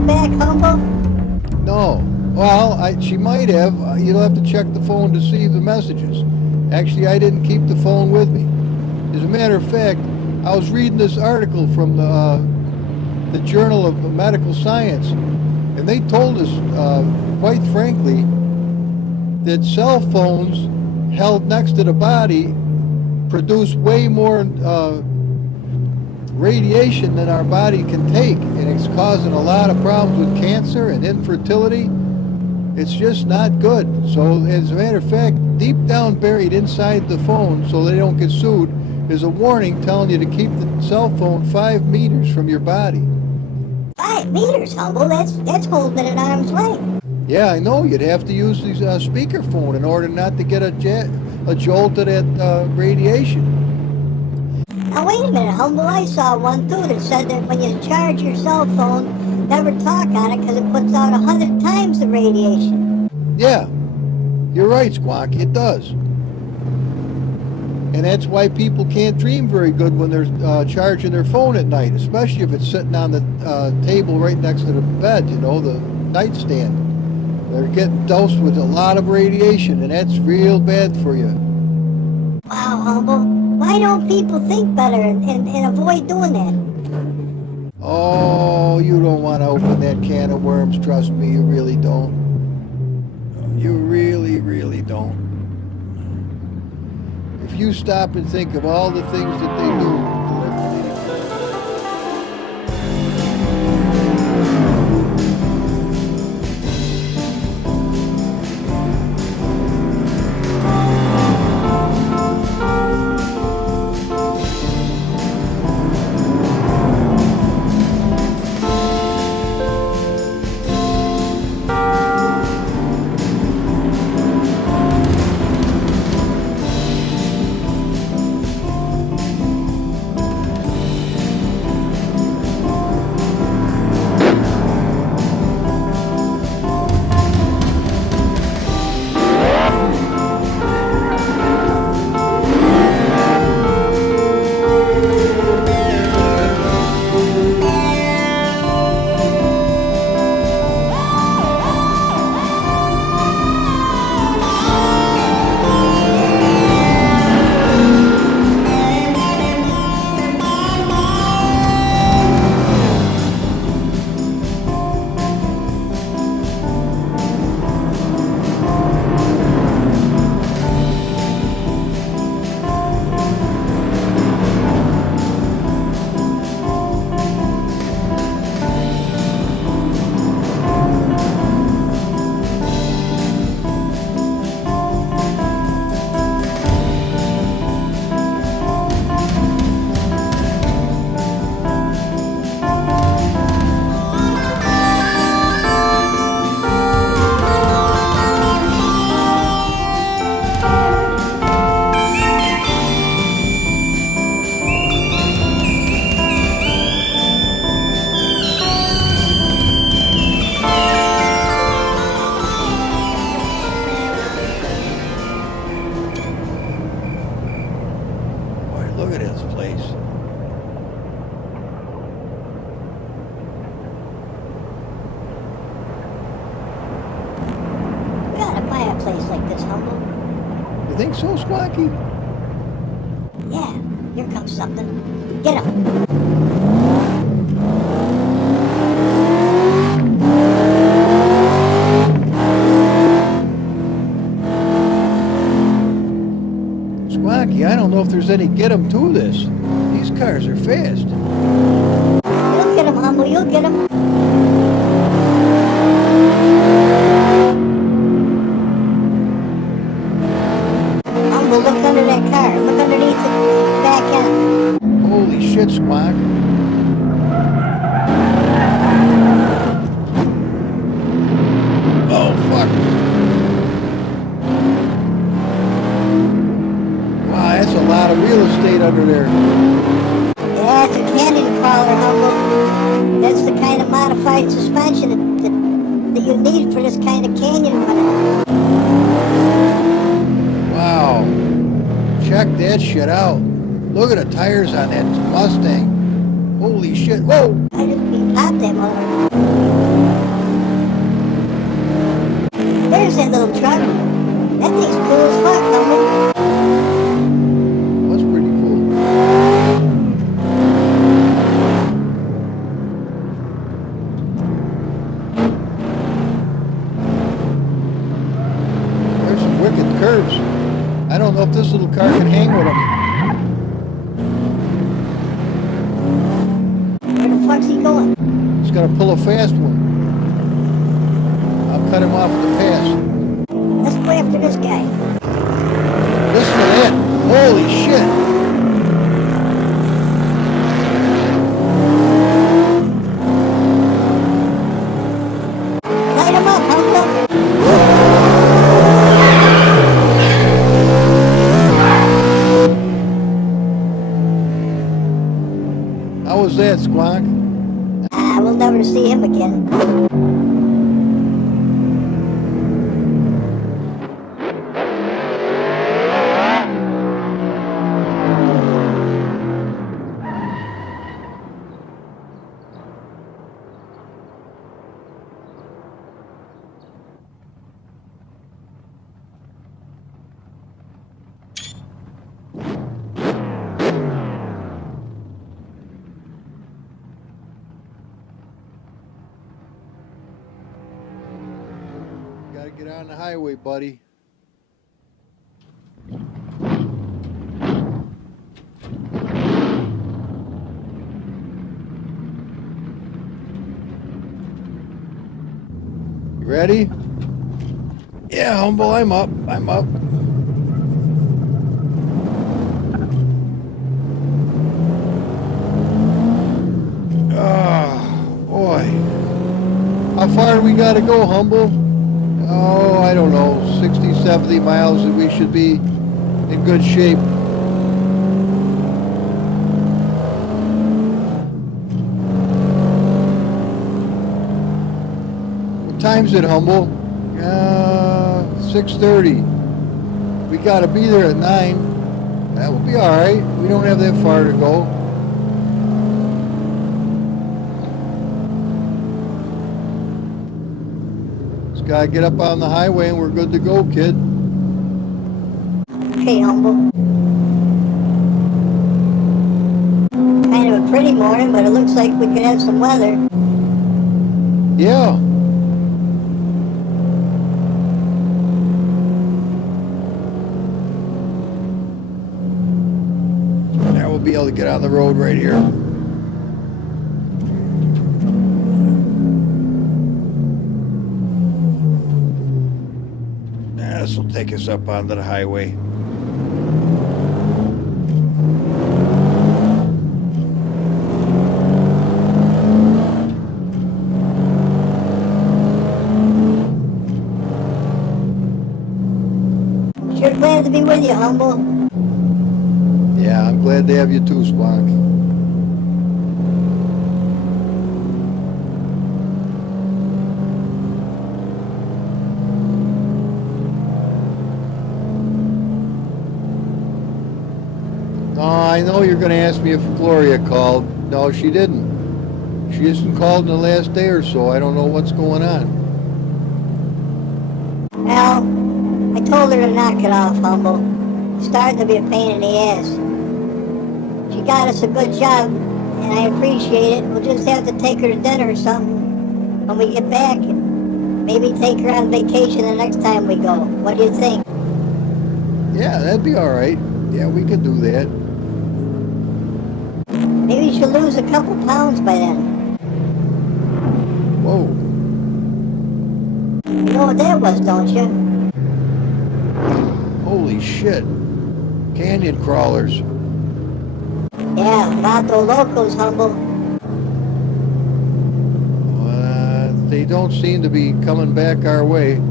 Back, Humble? No. Well, she might have. You'll have to check the phone to see the messages. Actually, I didn't keep the phone with me. As a matter of fact, I was reading this article from the Journal of Medical Science, and they told us, quite frankly, that cell phones held next to the body produce way more radiation than our body can take, and it's causing a lot of problems with cancer and infertility. It's just not good. So as a matter of fact, deep down buried inside the phone, so they don't get sued, is a warning telling you to keep the cell phone 5 meters from your body. 5 meters, Humble? That's holding it at arm's length. Yeah, I know. You'd have to use the speakerphone in order not to get a jolt of that radiation. Now wait a minute, Humble, I saw one too that said that when you charge your cell phone, never talk on it because it puts out 100 times the radiation. Yeah, you're right, Squawky, it does. And that's why people can't dream very good when they're charging their phone at night, especially if it's sitting on the table right next to the bed, you know, the nightstand. They're getting dosed with a lot of radiation, and that's real bad for you. Wow, Humble. Why don't people think better and avoid doing that? Oh, you don't want to open that can of worms. Trust me, you really don't. You really, really don't. If you stop and think of all the things that they do. place like this, Humble. You think so, Squawky? Yeah, here comes something. Get him. Squawky, I don't know if there's any get 'em to this. These cars are fast. You'll get him, Humble. You'll get him. Humble, look under that car. Look underneath the back end. Holy shit, Squawk. Oh, fuck. Wow, that's a lot of real estate under there. Yeah, it's a canyon crawler, Humble. That's the kind of modified suspension that you need for this kind of canyon running. Wow. Check that shit out. Look at the tires on that Mustang. Holy shit. Whoa. I didn't mean pop that motor. There's that little truck. That thing's cool as fuck, Humble. That's pretty cool. There's some wicked curves. I don't know if this little car can hang with them. Where the fuck's he going? He's got to pull a fast one. I'll cut him off at the pass. Let's go after this guy. Listen to that. Holy shit. Light him up, Humble. How was that, Squawk? We'll never see him again. Gotta get on the highway, buddy. You ready? Yeah, Humble, I'm up. I'm up. Oh, boy. How far do we gotta go, Humble? Oh, I don't know, 60, 70 miles, and we should be in good shape. What time's it, Humble? 6:30. We gotta be there at 9. That will be alright. We don't have that far to go. Gotta get up on the highway and we're good to go, kid. Okay, Humble. Kind of a pretty morning, but it looks like we could have some weather. Yeah. Now we'll be able to get on the road right here. This will take us up onto the highway. Sure glad to be with you, Humble. Yeah, I'm glad to have you too, Squawk. I know you're going to ask me if Gloria called. No, she didn't. She hasn't called in the last day or so. I don't know what's going on. Well, I told her to knock it off, Humble. It's starting to be a pain in the ass. She got us a good job, and I appreciate it. We'll just have to take her to dinner or something when we get back. Maybe take her on vacation the next time we go. What do you think? Yeah, that'd be all right. Yeah, we could do that. Maybe she'll lose a couple pounds by then. Whoa. You know what that was, don't you? Holy shit. Canyon crawlers. Yeah, Vato Locos, Humble. They don't seem to be coming back our way.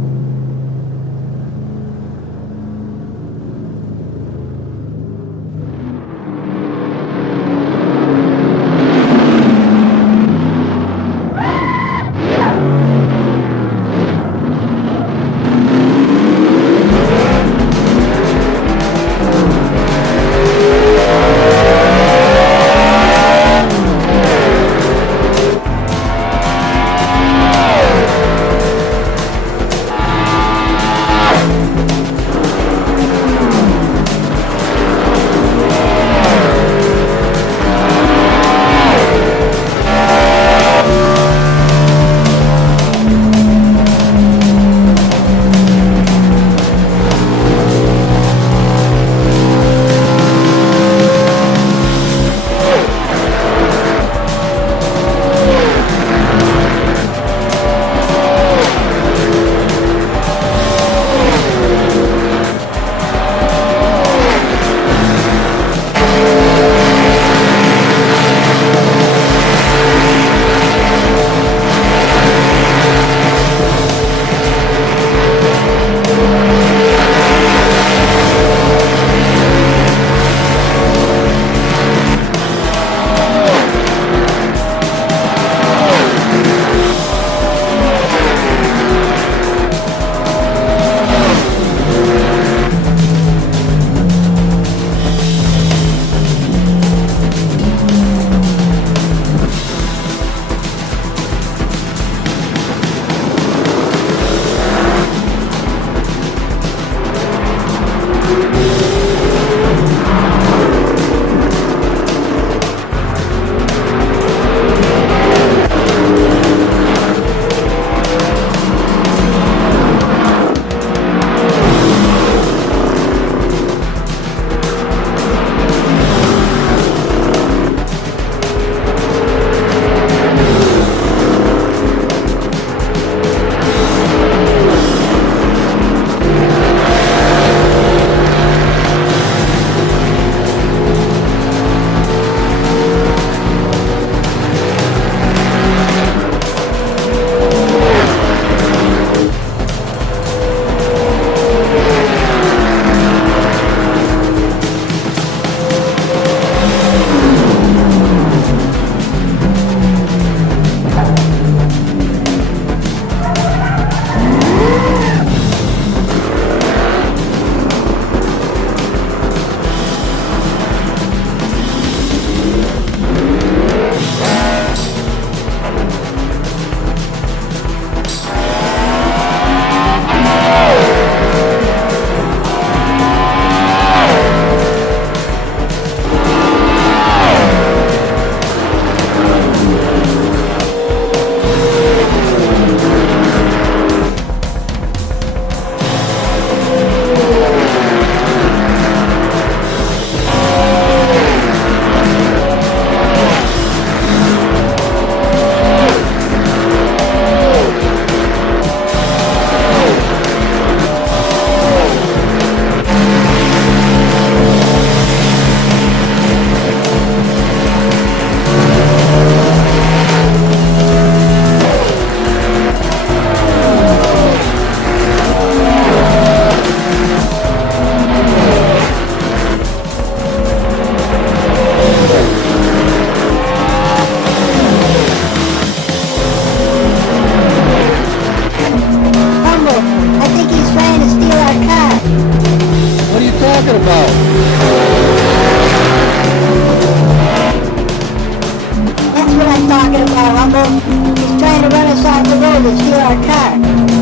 He's trying to run us off the road and steal our car.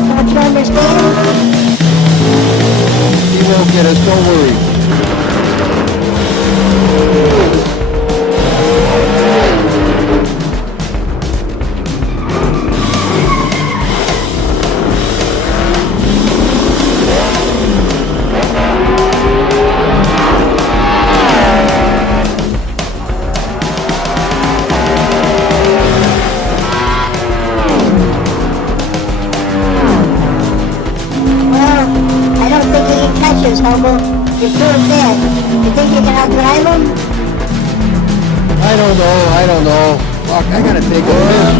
Don't you understand? won't get us, don't worry. Hobo. You're proved dead. You think you can outdrive him? I don't know. Fuck, I gotta take a piss.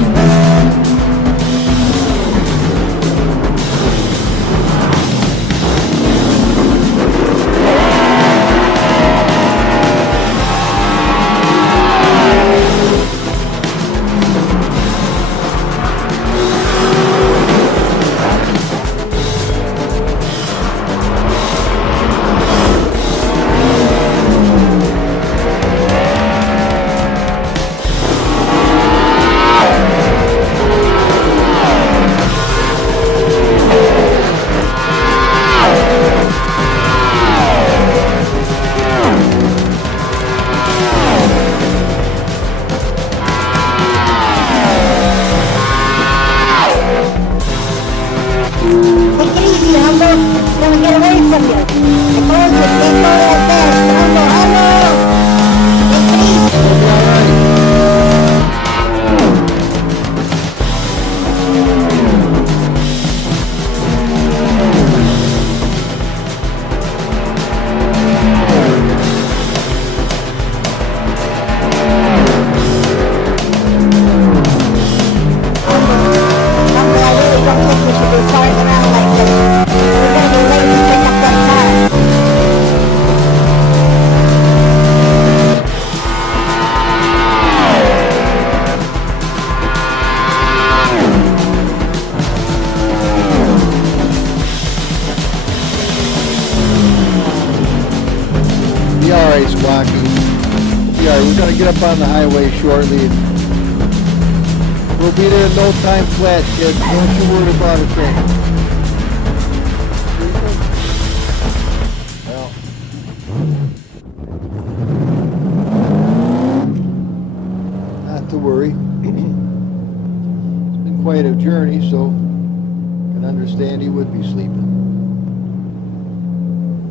Get up on the highway shortly. We'll be there in no time flat, kid. Don't you worry about a thing. Well, not to worry. It's been quite a journey, so I can understand he would be sleeping.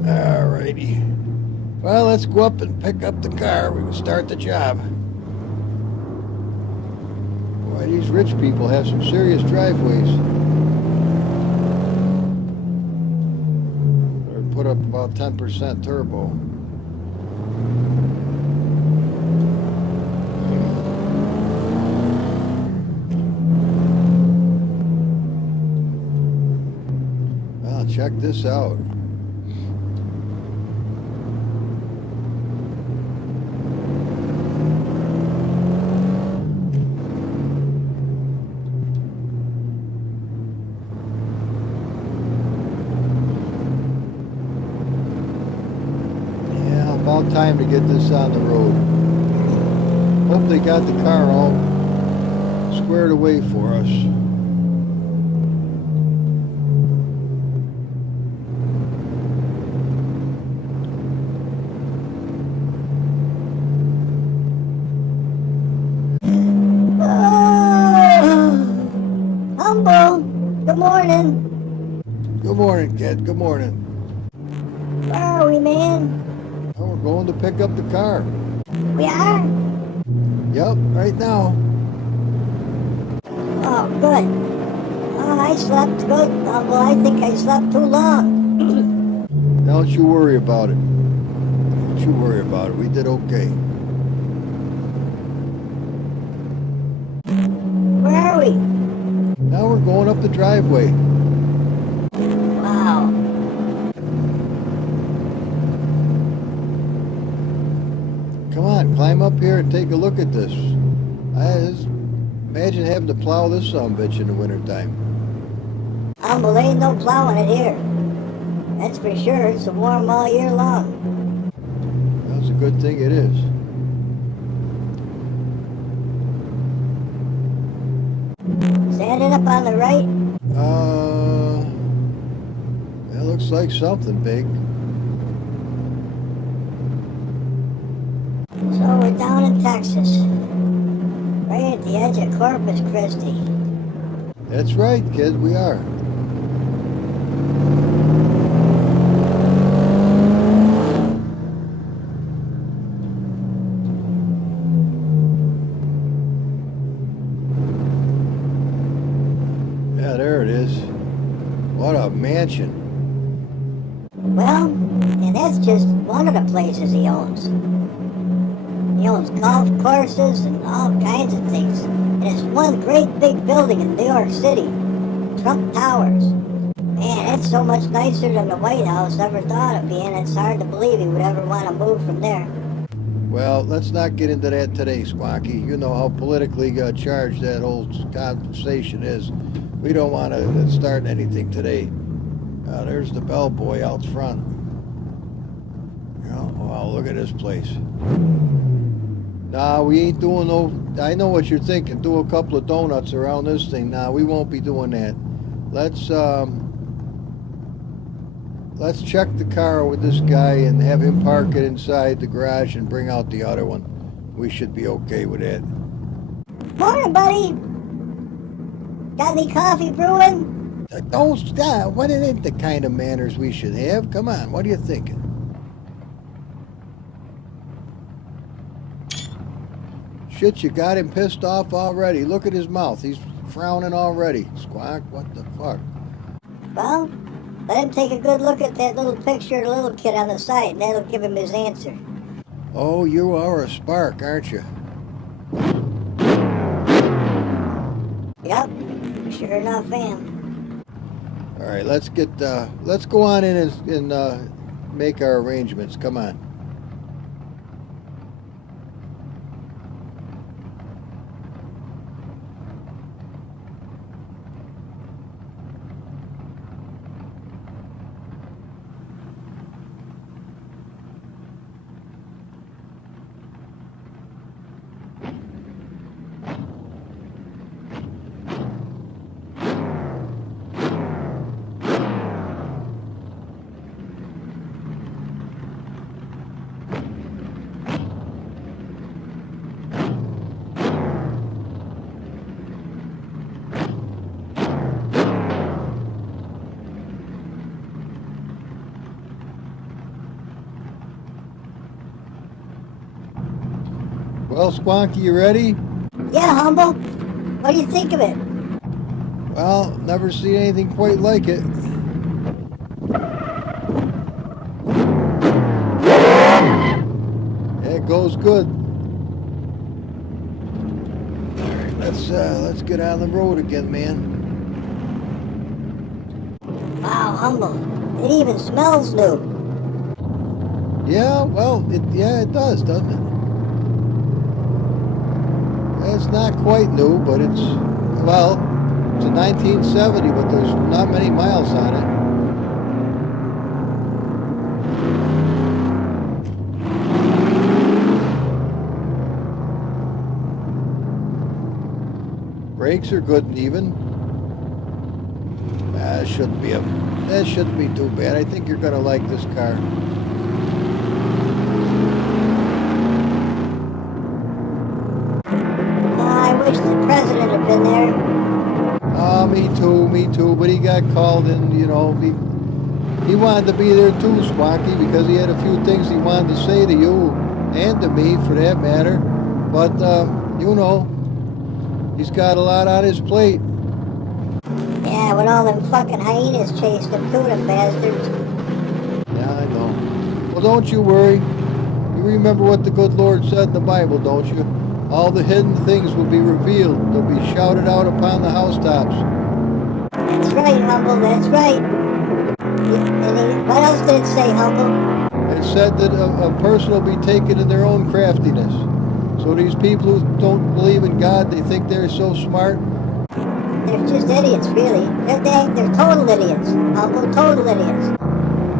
Alrighty. Well, let's go up and pick up the car. We can start the job. Boy, these rich people have some serious driveways. Better put up about 10% turbo. Well, check this out. About time to get this on the road. Hope they got the car all squared away for us. Humble, good morning. Good morning, kid. Good morning. Where are we, man? Oh, we're going to pick up the car. We are? Yep, right now. Oh, good. Oh, I slept good. Well, I think I slept too long. Don't you worry about it. Don't you worry about it. We did okay. Where are we? Now we're going up the driveway. Wow. Come on, climb up here and take a look at this. Imagine having to plow this sumbitch in the wintertime. Well, there ain't no plowing it here. That's for sure. It's warm all year long. That's a good thing it is. Standing up on the right? That looks like something big. Texas. Right at the edge of Corpus Christi. That's right, kid, we are. Yeah, there it is. What a mansion. Well, and that's just one of the places he owns. He owns golf courses and all kinds of things. And it's one great big building in New York City. Trump Towers. Man, it's so much nicer than the White House ever thought of being. It's hard to believe he would ever want to move from there. Well, let's not get into that today, Squonky. You know how politically charged that whole conversation is. We don't want to start anything today. There's the bellboy out front. Oh, wow, look at this place. Nah, we ain't doing no... I know what you're thinking. Do a couple of donuts around this thing. Nah, we won't be doing that. Let's check the car with this guy and have him park it inside the garage and bring out the other one. We should be okay with that. Morning, buddy. Got any coffee brewing? Don't stop. What ain't the kind of manners we should have? Come on, what are you thinking? Shit, you got him pissed off already. Look at his mouth. He's frowning already. Squawk, what the fuck? Well, let him take a good look at that little picture of the little kid on the side, and that'll give him his answer. Oh, you are a spark, aren't you? Yep, sure enough am. All right, let's go on in and make our arrangements. Come on. Well, Squonky, you ready? Yeah, Humble. What do you think of it? Well, never seen anything quite like it. It goes good. All right, let's get on the road again, man. Wow, Humble. It even smells new. Yeah, well, it does, doesn't it? It's not quite new, but it's a 1970, but there's not many miles on it. Brakes are good and even. That shouldn't be too bad. I think you're gonna like this car. I wish the president had been there. Oh, me too. But he got called in, you know. He wanted to be there too, Squonky, because he had a few things he wanted to say to you and to me, for that matter. But you know, he's got a lot on his plate. Yeah, when all them fucking hyenas chased him too, them bastards. Yeah, I know. Well, don't you worry. You remember what the good Lord said in the Bible, don't you? All the hidden things will be revealed. They'll be shouted out upon the housetops. That's right, Humble, that's right. What else did it say, Humble? It said that a person will be taken in their own craftiness. So these people who don't believe in God, they think they're so smart. They're just idiots, really. They're total idiots, Humble, total idiots.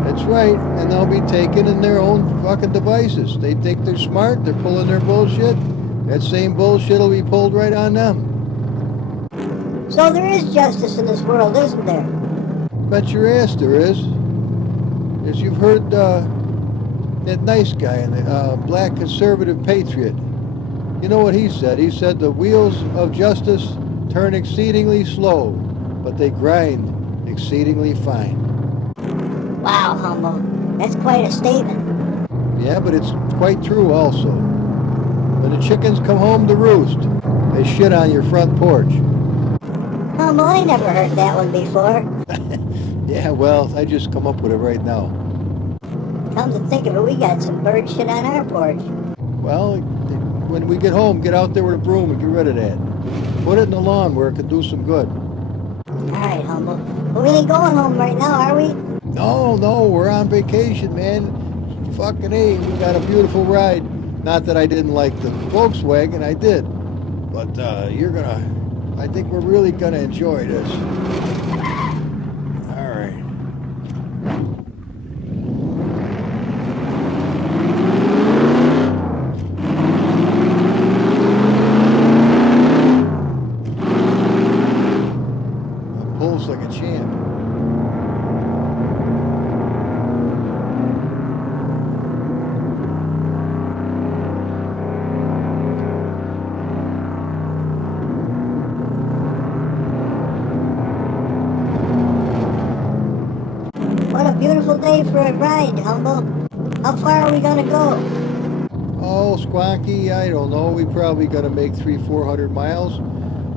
That's right, and they'll be taken in their own fucking devices. They think they're smart, they're pulling their bullshit. That same bullshit will be pulled right on them. So there is justice in this world, isn't there? Bet your ass there is. As you've heard that nice guy, black conservative patriot, You know what he said? He said the wheels of justice turn exceedingly slow, but they grind exceedingly fine. Wow, Humble. That's quite a statement. Yeah, but it's quite true also. When the chickens come home to roost, they shit on your front porch. Humble, I never heard that one before. Yeah, well, I just come up with it right now. Come to think of it, we got some bird shit on our porch. Well, when we get home, get out there with a broom and get rid of that. Put it in the lawn where it can do some good. Alright, Humble. But we ain't going home right now, are we? No, we're on vacation, man. Fucking A, we got a beautiful ride. Not that I didn't like the Volkswagen, I did. But I think we're really gonna enjoy this. All right. It pulls like a champ. What a beautiful day for a ride, Humble. How far are we gonna go? Oh, Squonky, I don't know. We probably gonna make 300-400 miles.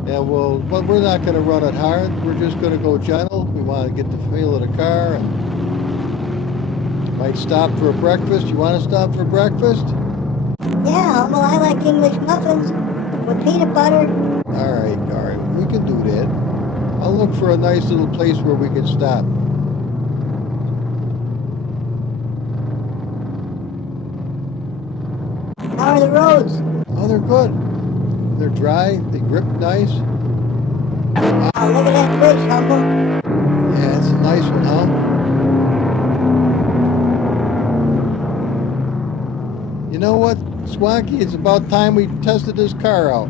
But we're not gonna run it hard. We're just gonna go gentle. We want to get the feel of the car. And might stop for a breakfast. You want to stop for breakfast? Yeah, Humble, I like English muffins with peanut butter. All right. We can do that. I'll look for a nice little place where we can stop. How are the roads? Oh, they're good. They're dry. They grip nice. Oh, look at that bridge, Humble. Yeah, it's a nice one, huh? You know what, Swanky? It's about time we tested this car out.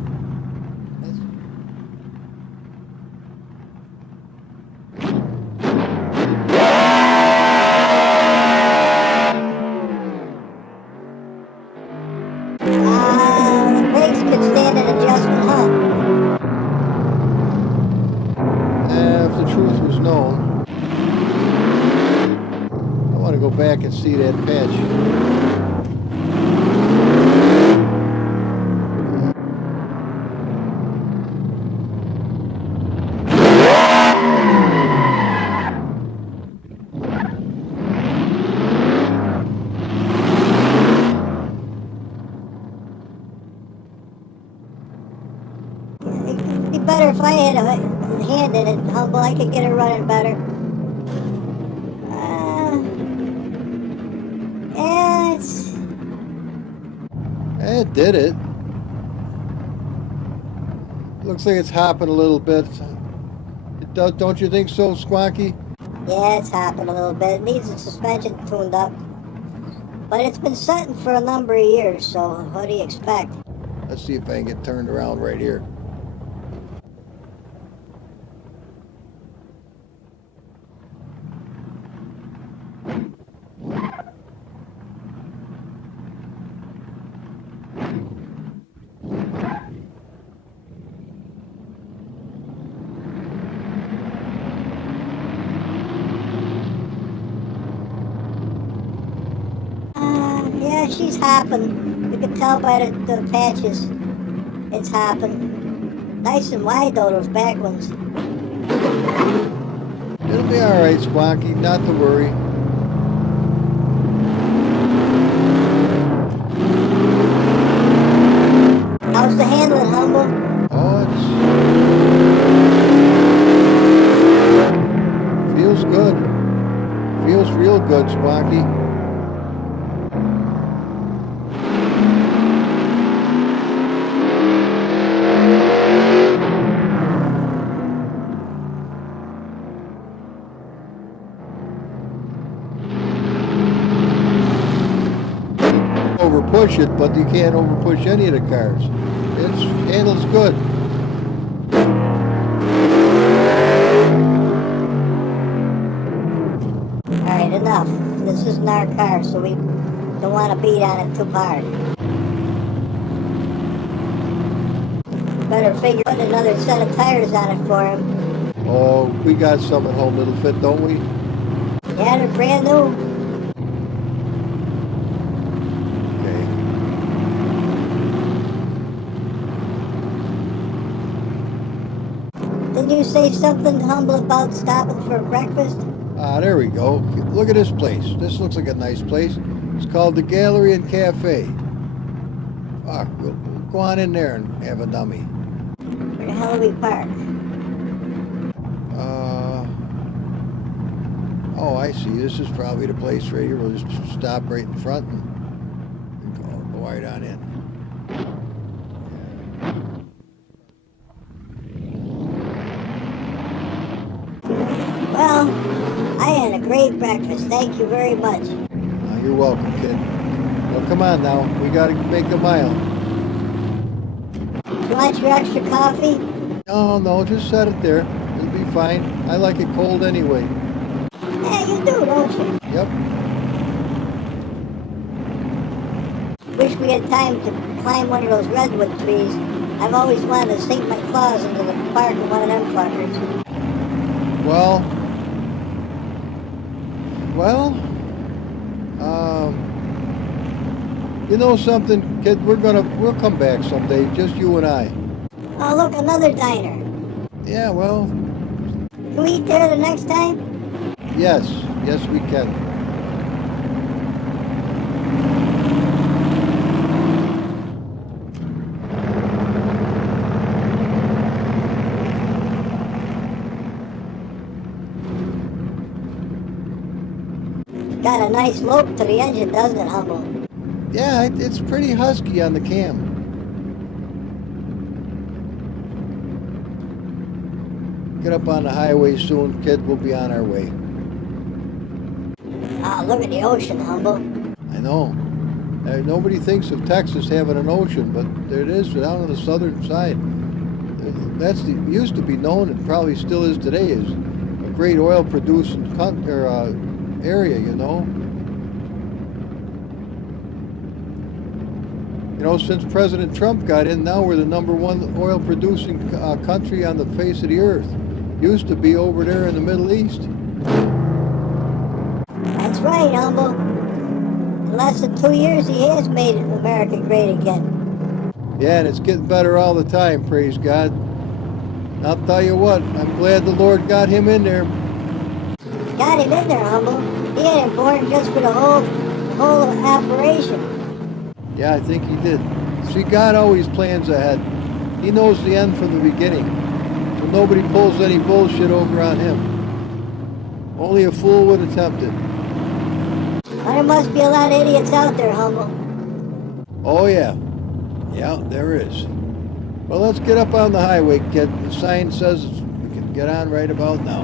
The brakes could stand an adjustment, huh? If the truth was known, I want to go back and see that patch. It'd be better if I had a hand in it, Humble. I could get it running better. Yeah, It did it. Looks like it's hopping a little bit. Don't you think so, Squonky? yeah, it's hopping a little bit. It needs the suspension tuned up. But it's been sitting for a number of years, so what do you expect? Let's see if I can get turned around right here. Yeah, she's hopping. You can tell by the patches. It's hopping. Nice and wide though, those back ones. It'll be all right, Squonky. Not to worry. How's the handling, Humble? Oh, it feels good. Feels real good, Squonky. Overpush it, but you can't overpush any of the cars. It handles good. Alright, enough. This isn't our car, so we don't want to beat on it too hard. better figure put another set of tires on it for him. Oh, we got some at home that'll fit, don't we? Yeah, they're brand new. Okay. Didn't you say something humble about stopping for breakfast? Ah, there we go. Look at this place. This looks like a nice place. It's called the Gallery and Cafe. Ah, we'll go on in there and have a dummy. Where the hell do we park? Oh, I see. This is probably the place right here. We'll just stop right in front and go right on in. Well, I had a great breakfast. Thank you very much. You're welcome, kid. Well, come on now. We got to make a mile. You want your extra coffee? No, just set it there. It'll be fine. I like it cold anyway. Yeah, you do, don't you? Yep. Wish we had time to climb one of those redwood trees. I've always wanted to sink my claws into the bark of one of them fuckers. Well, you know something, kid? We'll come back someday, just you and I. Oh, look, another diner. Yeah, well, Can we eat there the next time? yes, we can. Got a nice lope to the engine, doesn't it, Humble? Yeah, it's pretty husky on the cam. Get up on the highway soon, kid. We'll be on our way. Oh, look at the ocean, Humble. I know. Nobody thinks of Texas having an ocean, but there it is down on the southern side. Used to be known, and probably still is today, as a great oil producing area, you know. You know, since President Trump got in, now we're the #1 oil producing country on the face of the earth. Used to be over there in the Middle East. That's right, Humble. In less than 2 years, he has made America great again. Yeah, and it's getting better all the time, praise God. I'll tell you what, I'm glad the Lord got him in there. Got him in there, Humble. He had him born just for the whole operation. Yeah, I think he did. See, God always plans ahead. He knows the end from the beginning. So nobody pulls any bullshit over on him. Only a fool would attempt it. Well, there must be a lot of idiots out there, Humble. Oh, yeah. Yeah, there is. Well, let's get up on the highway, kid. The sign says we can get on right about now.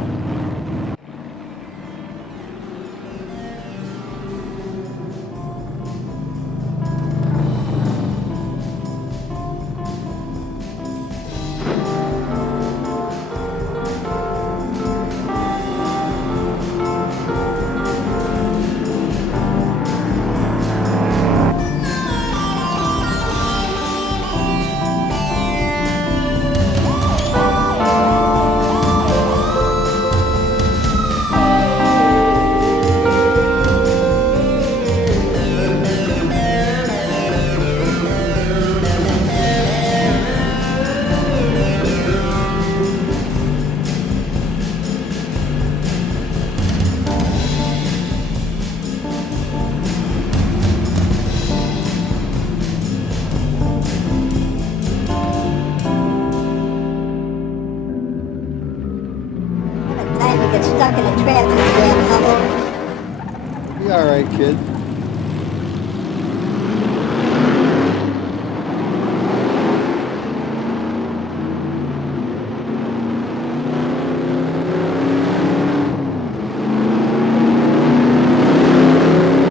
Time to get stuck in a traffic jam, Humble. Be all right, kid.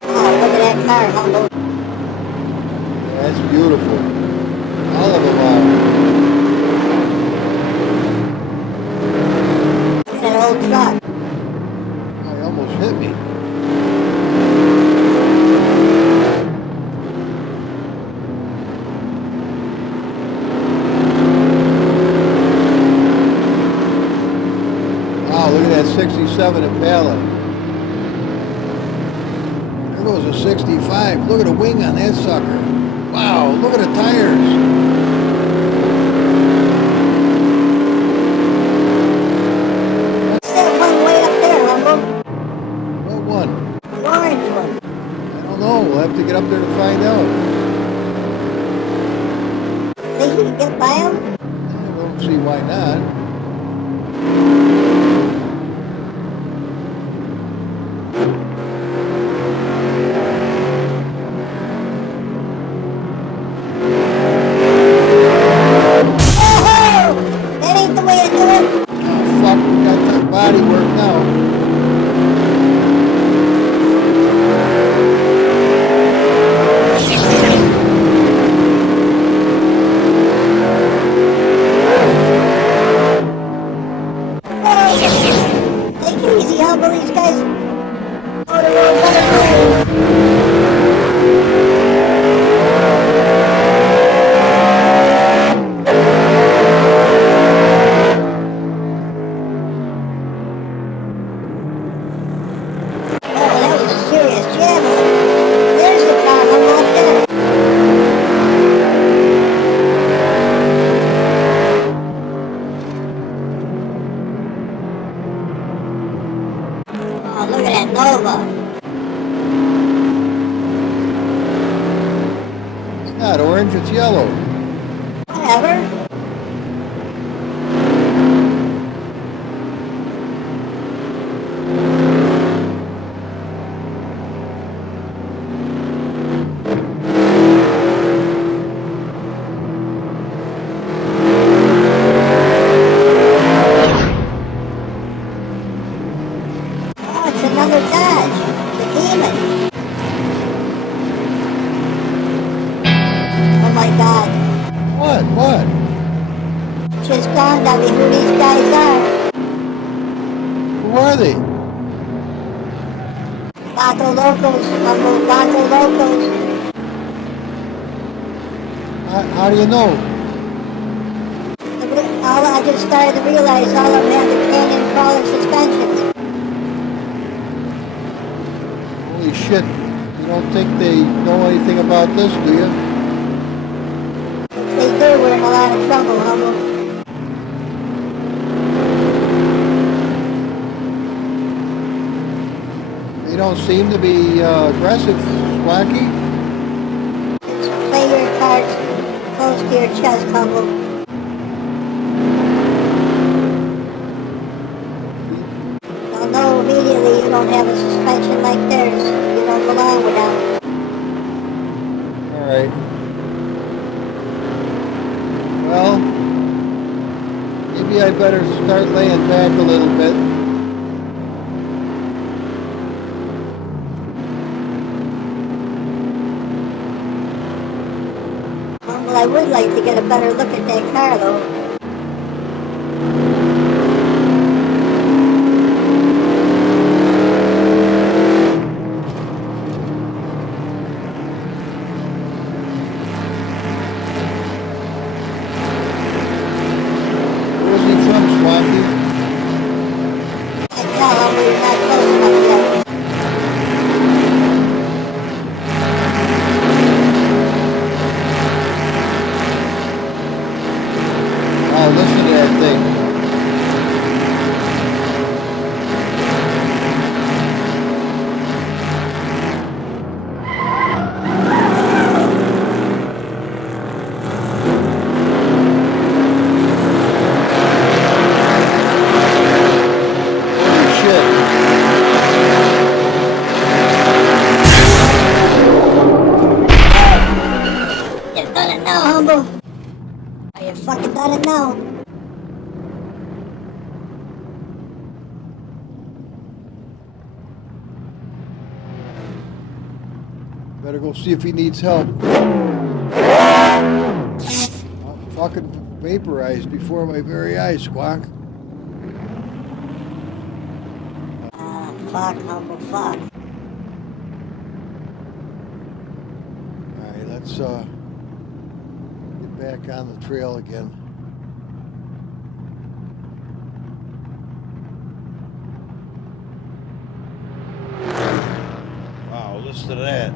Oh, look at that car, Humble. That's beautiful. All of them are. Look at that old truck. Oh, he almost hit me. that 67 Impala. There goes a 65. Look at the wing on that sucker. Wow, look at the tires. What's that one way up there, Humble? What one? The orange one. I don't know. We'll have to get up there to find out. Think you can get by him? I don't see why not. Oh! That ain't the way to do it. Oh, fuck, we got that body work now. Take it easy, Humble. These guys go the road better. Oh, that was a serious jam. There's the car, Humble, up there. Oh, look at that Nova. It's not orange, it's yellow. Whatever. Oh, it's another Dodge. The Demon. Oh my God. What? It just dawned on me who these guys are. Who are they? Vato Locos. Humble Vato Locos. How do you know? I just started to realize all of them have the canyon crawler suspensions. Holy shit. You don't think they know anything about this, do you? If they do, we're in a lot of trouble, Humble. They don't seem to be aggressive, Squacky. Just play your cards close to your chest, Humble. They'll know immediately you don't have a suspension like theirs. You don't belong with them. Alright. Well, maybe I better start laying back a little bit. Well, I would like to get a better look at that car, though. Where's he from, Squacky? I tell them we're not close enough yet. Oh, listen to that thing. Holy shit. You've done it now, Humble. You fucking done it now. Better go see if he needs help. I'm fucking vaporized before my very eyes, Squawk. Fuck, Humble, fuck. Alright, let's get back on the trail again. happens to that?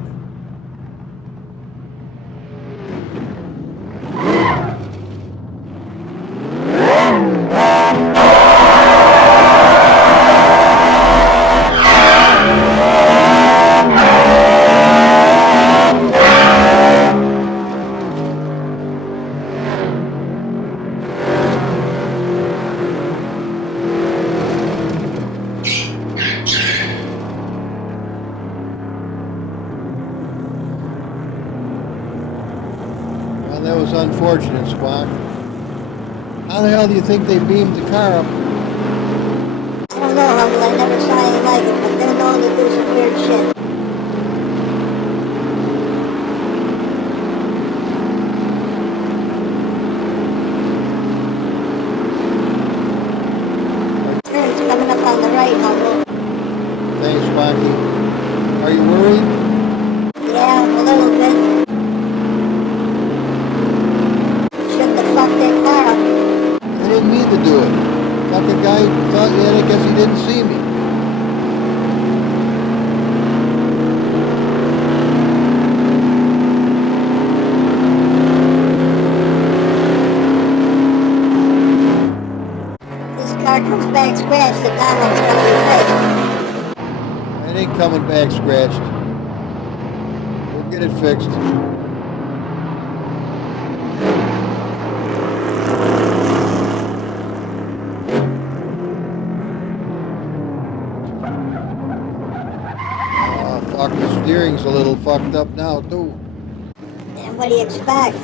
Well, that was unfortunate, Squawk. How the hell do you think they beamed the car up? I don't know, Humble. I never saw anything like it, but they're known to do some weird shit. Turn's coming up on the right, Humble. Thanks, Squawky. Are you worried? Yeah, a little bit. Shouldn't have fucked that car up. I didn't mean to do it. Fucking guy thought, yeah, I guess he didn't see me. This car comes back scratched, and that one's coming right. It ain't coming back scratched. We'll get it fixed. Oh, fuck, the steering's a little fucked up now, too. And what do you expect?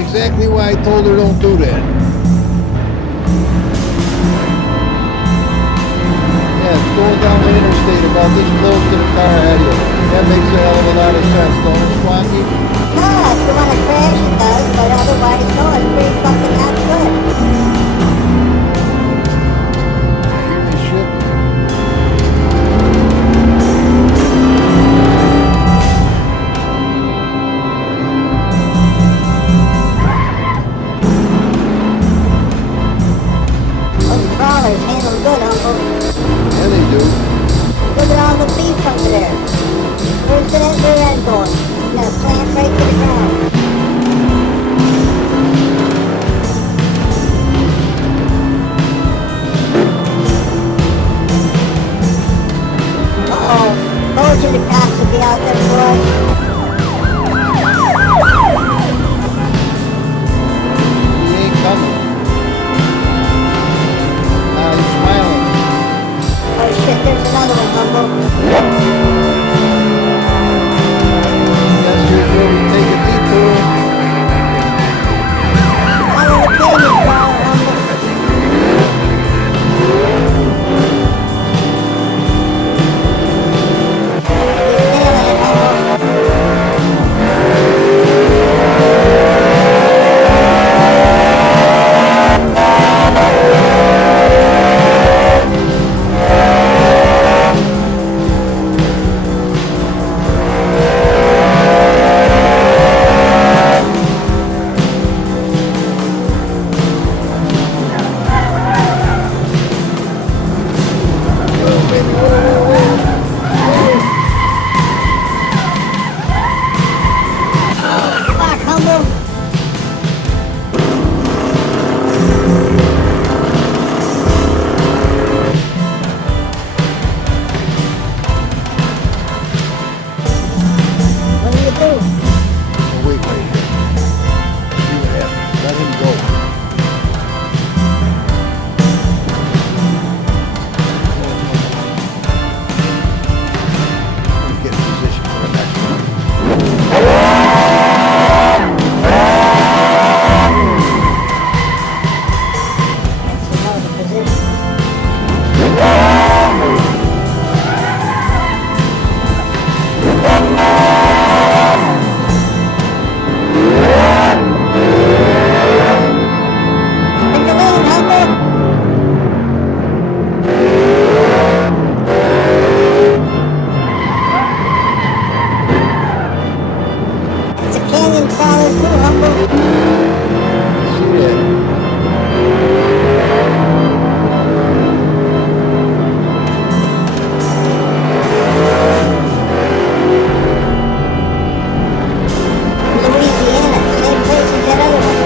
exactly why I told her don't do that. Yeah, it's going down the interstate about this close to the car ahead of you. That makes a hell of a lot of sense, don't it, Swanky? No, if you want to crash, it does, but otherwise, no, it's pretty fucking not good. Yeah, you should. Those crawlers handle good, Uncle. Yeah, they do. Look at all the beef over there. Where's that rear end going? It's gonna plant right to the ground. Uh-oh. Told you the cops would be out there for us. He ain't coming. Now he's smiling. Oh shit, there's another one, Uncle. Guess here's where we take a detour. Out of the canyon crawler, Uncle. He's nailing it, Uncle. Fuck, Humble. What do you do? Oh, wait right here. See what happens. Let him go. Let me get in position for the next one. That's another position. Pick a lane, Humble. It's a canyon crawler too, Humble. See that? Louisiana, same place as that other one.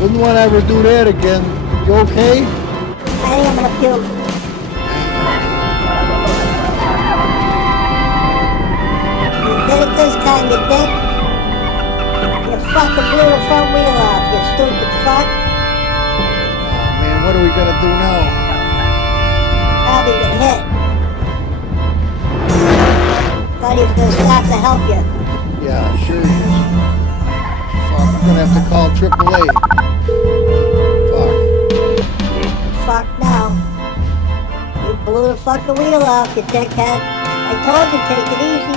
Wouldn't want to ever do that again. You okay? I think I'm gonna puke. You did it this time, you dick. You fucking blew the front wheel off, you stupid fuck. Oh, man, what are we gonna do now? Probably get hit. Thought he was gonna stop to help you. Yeah, sure he is. Fuck, I'm gonna have to call AAA. Fuck. Fuck now. You blew the fucking wheel off, you dickhead. I told you, take it easy.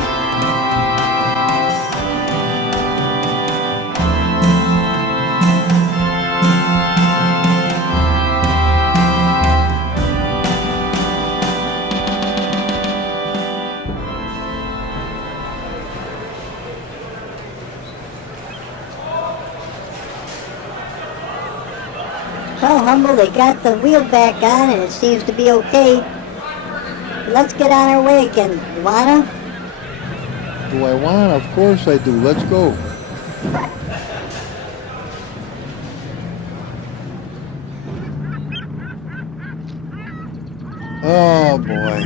Humble, they got the wheel back on and it seems to be okay. Let's get on our way again. You wanna? Do I want? Of course I do. Let's go. Oh boy.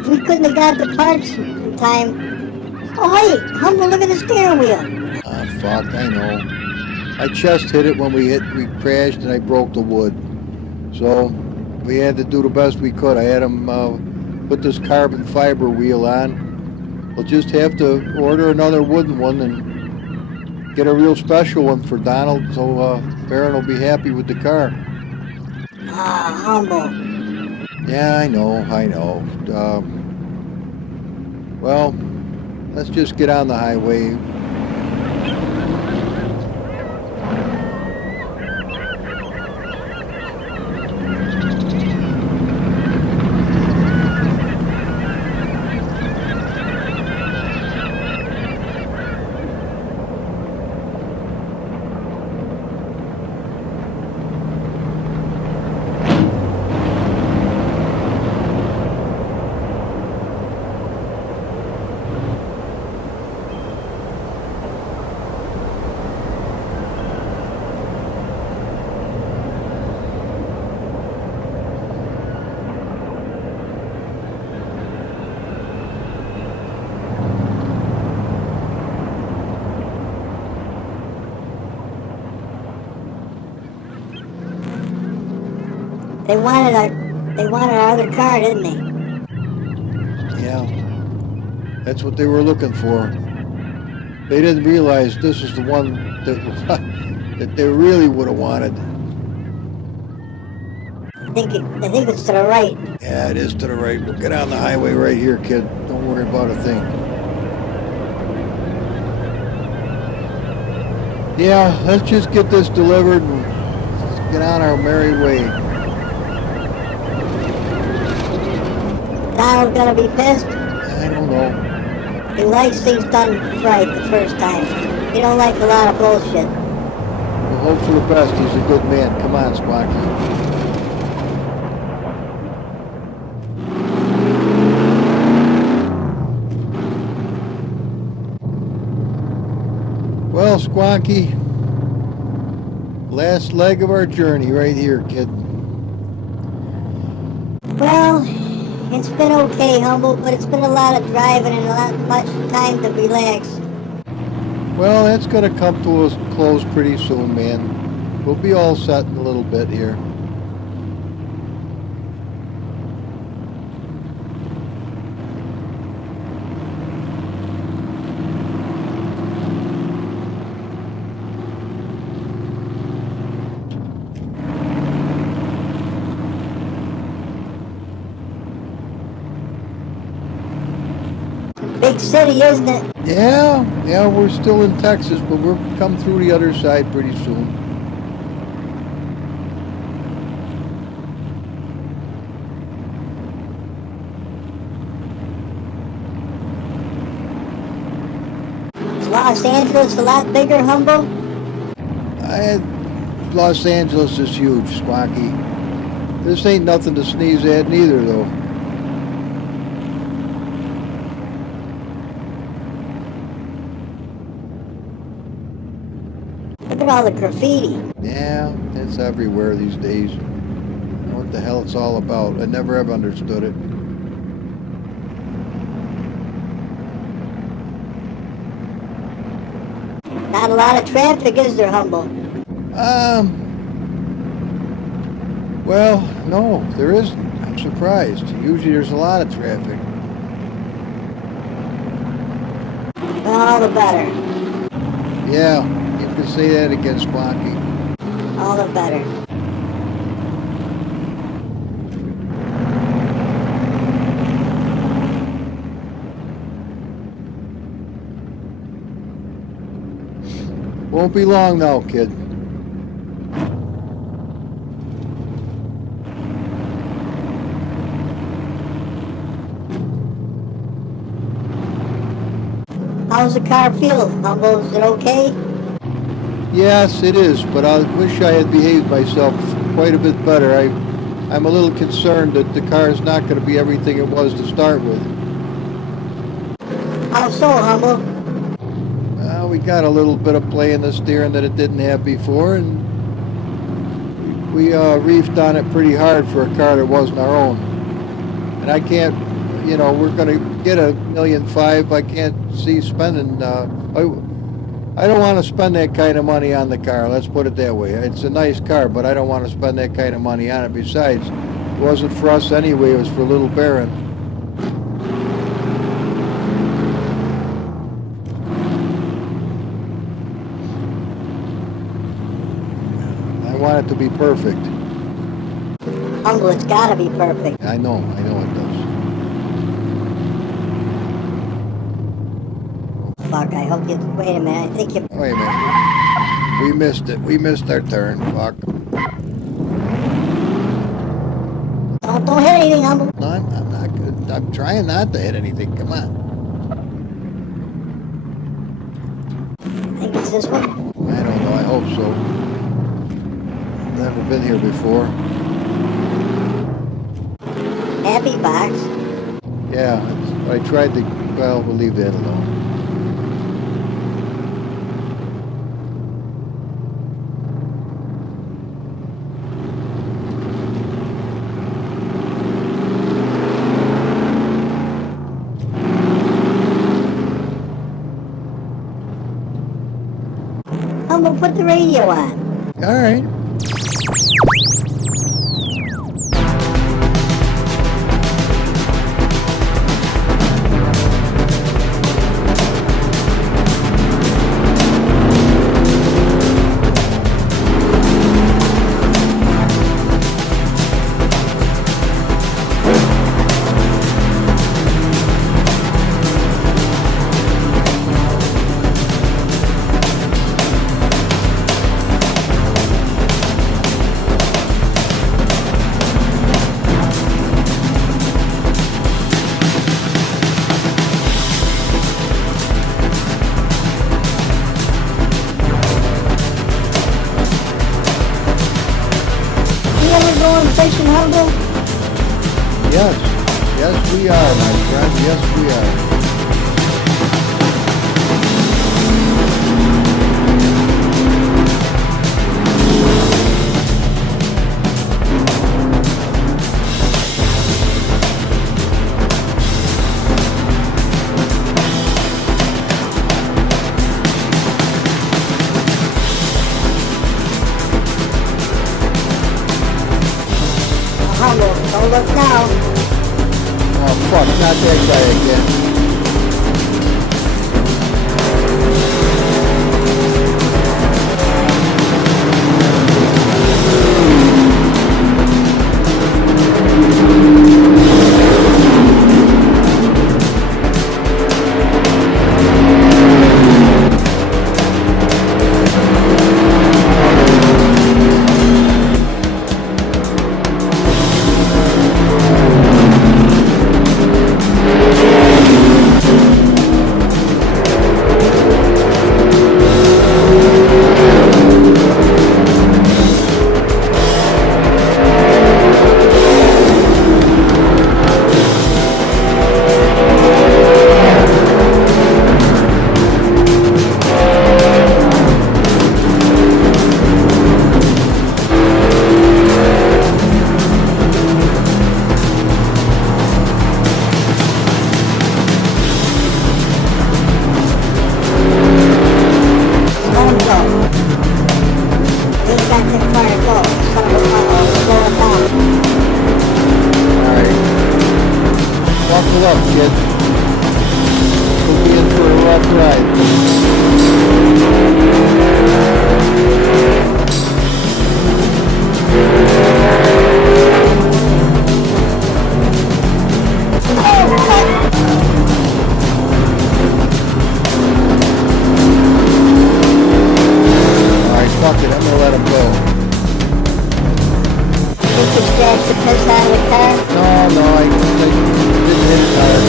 If we couldn't have got the parts in time. Oh wait, Humble, look at the steering wheel. Ah, fuck, I know. My chest hit it when we crashed and I broke the wood. So we had to do the best we could. I had him put this carbon fiber wheel on. We'll just have to order another wooden one and get a real special one for Donald so Baron will be happy with the car. Ah, Humble. Yeah, I know. Well, let's just get on the highway. They wanted our other car, didn't they? Yeah, that's what they were looking for. They didn't realize this is the one that that they really would have wanted. I think it's to the right. Yeah, it is to the right. We'll get on the highway right here, kid. Don't worry about a thing. Yeah, let's just get this delivered and let's get on our merry way. Donald's gonna be pissed. I don't know. He likes things done right the first time. He don't like a lot of bullshit. We'll hope for the best. He's a good man. Come on, Sparky. Well, Squonky, last leg of our journey right here, kid. Well, it's been okay, Humble, but it's been a lot of driving and much time to relax. Well, that's going to come to a close pretty soon, man. We'll be all set in a little bit here. Big city, isn't it? Yeah, we're still in Texas, but we'll come through the other side pretty soon. Is Los Angeles a lot bigger, Humble? Los Angeles is huge, Squonky. This ain't nothing to sneeze at neither, though. Look at all the graffiti. Yeah, it's everywhere these days. I don't know what the hell it's all about. I never have understood it. Not a lot of traffic, is there, Humble? Well, no, there isn't. I'm surprised. Usually there's a lot of traffic. All the better. Yeah, you can say that again, Squonky. All the better. Won't be long now, kid. How's the car feel, Humble? Is it okay? Yes, it is, but I wish I had behaved myself quite a bit better. I'm a little concerned that the car is not going to be everything it was to start with. How so, Humble? We got a little bit of play in the steering that it didn't have before, and we reefed on it pretty hard for a car that wasn't our own. And I can't, we're going to get $1.5 million. I can't see spending. I don't want to spend that kind of money on the car. Let's put it that way. It's a nice car, but I don't want to spend that kind of money on it. Besides, it wasn't for us anyway. It was for little Baron. I want it to be perfect. Humble, it's gotta be perfect. I know it does. Fuck, I hope you... Wait a minute, I think you... Wait a minute. We missed it. We missed our turn. Fuck. Don't hit anything, Humble. No, I'm not good. I'm trying not to hit anything. Come on. I think it's this one. I don't know. I hope so. Never been here before. Happy box. Yeah, I tried to... Well, we'll leave that alone. Humble, put the radio on. All right. Fishing, Humble? Yes. Yes, we are, my friend. Yes, we are. Humble, don't look now. Oh, fuck. Not that guy again. Buckle up, kid. We'll be in for a rough ride. Alright, fuck it. I'm gonna let him go. You could scratch the piss out of the car. No, I didn't hit it hard.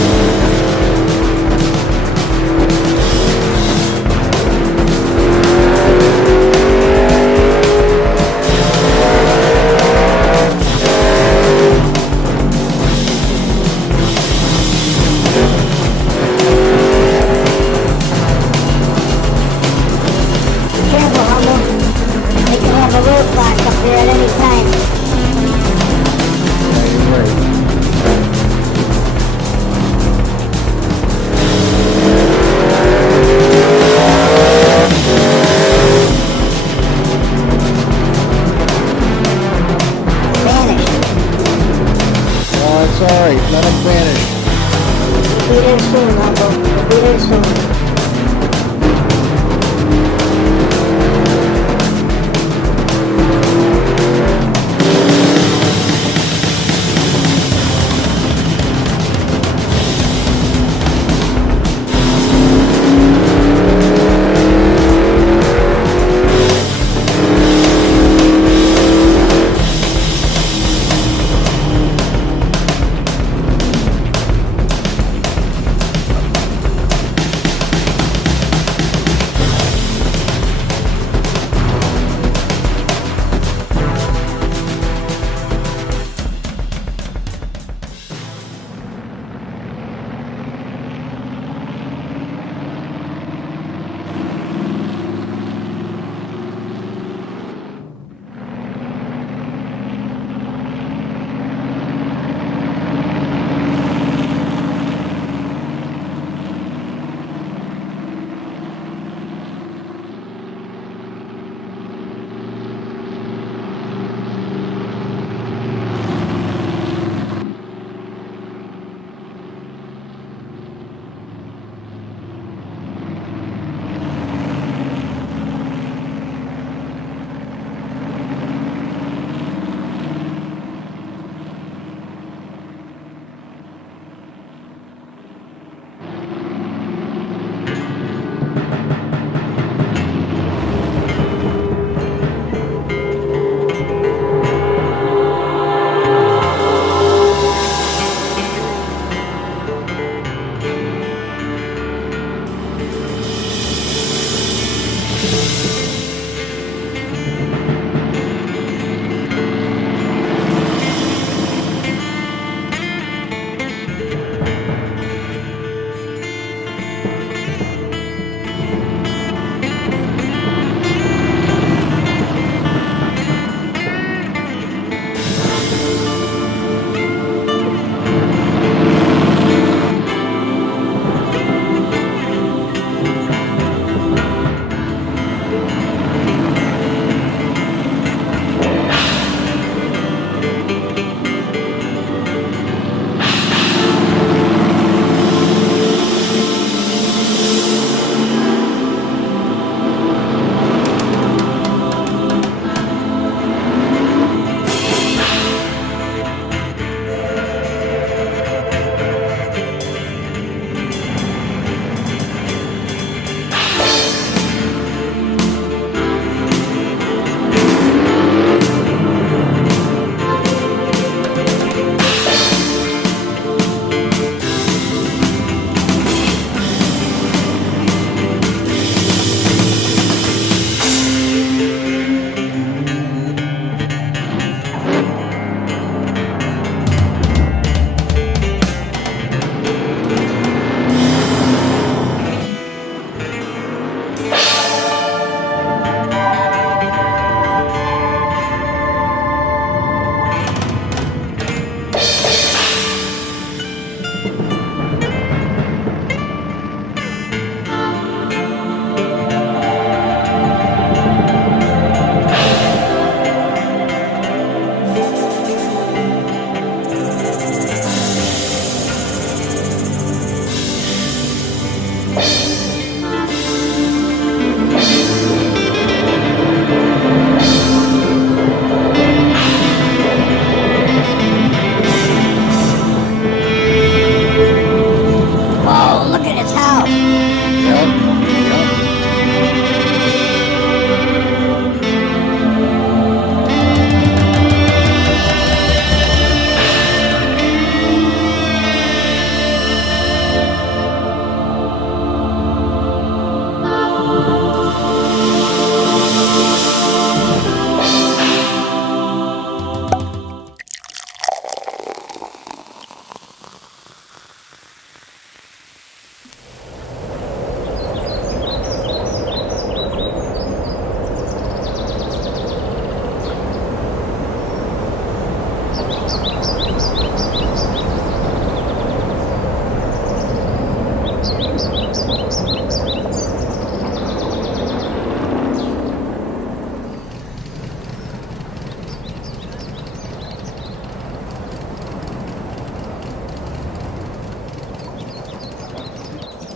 That's all right. Let them vanish. We'll be there soon, Humble. We'll be there soon.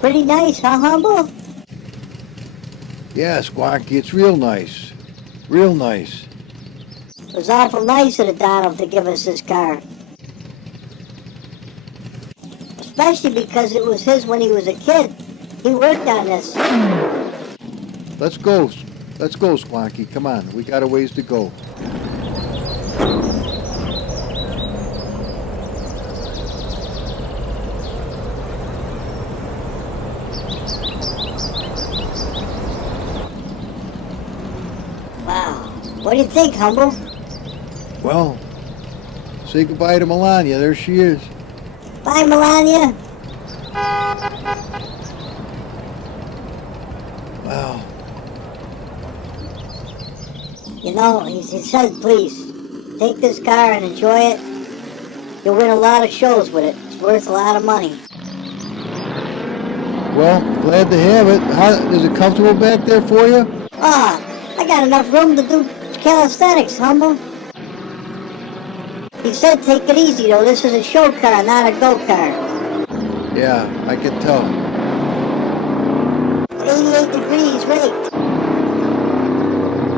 Pretty nice, huh, Humble? Yeah, Squonky, it's real nice. Real nice. It was awful nice of the Donald to give us this car. Especially because it was his when he was a kid. He worked on this. Let's go. Let's go, Squonky. Come on. We got a ways to go. Wow. What do you think, Humble? Well, say goodbye to Melania. There she is. Bye, Melania. Wow. You know, he said, please, take this car and enjoy it. You'll win a lot of shows with it. It's worth a lot of money. Well, glad to have it. Is it comfortable back there for you? Ah, I got enough room to do calisthenics, Humble. He said take it easy, though. This is a show car, not a go-car. Yeah, I can tell. 88 degrees, raked.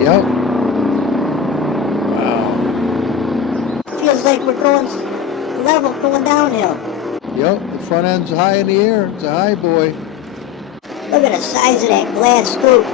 Yep. Wow. Feels like we're going level, going downhill. Yep, the front end's high in the air. It's a high boy. Look at the size of that glass scoop.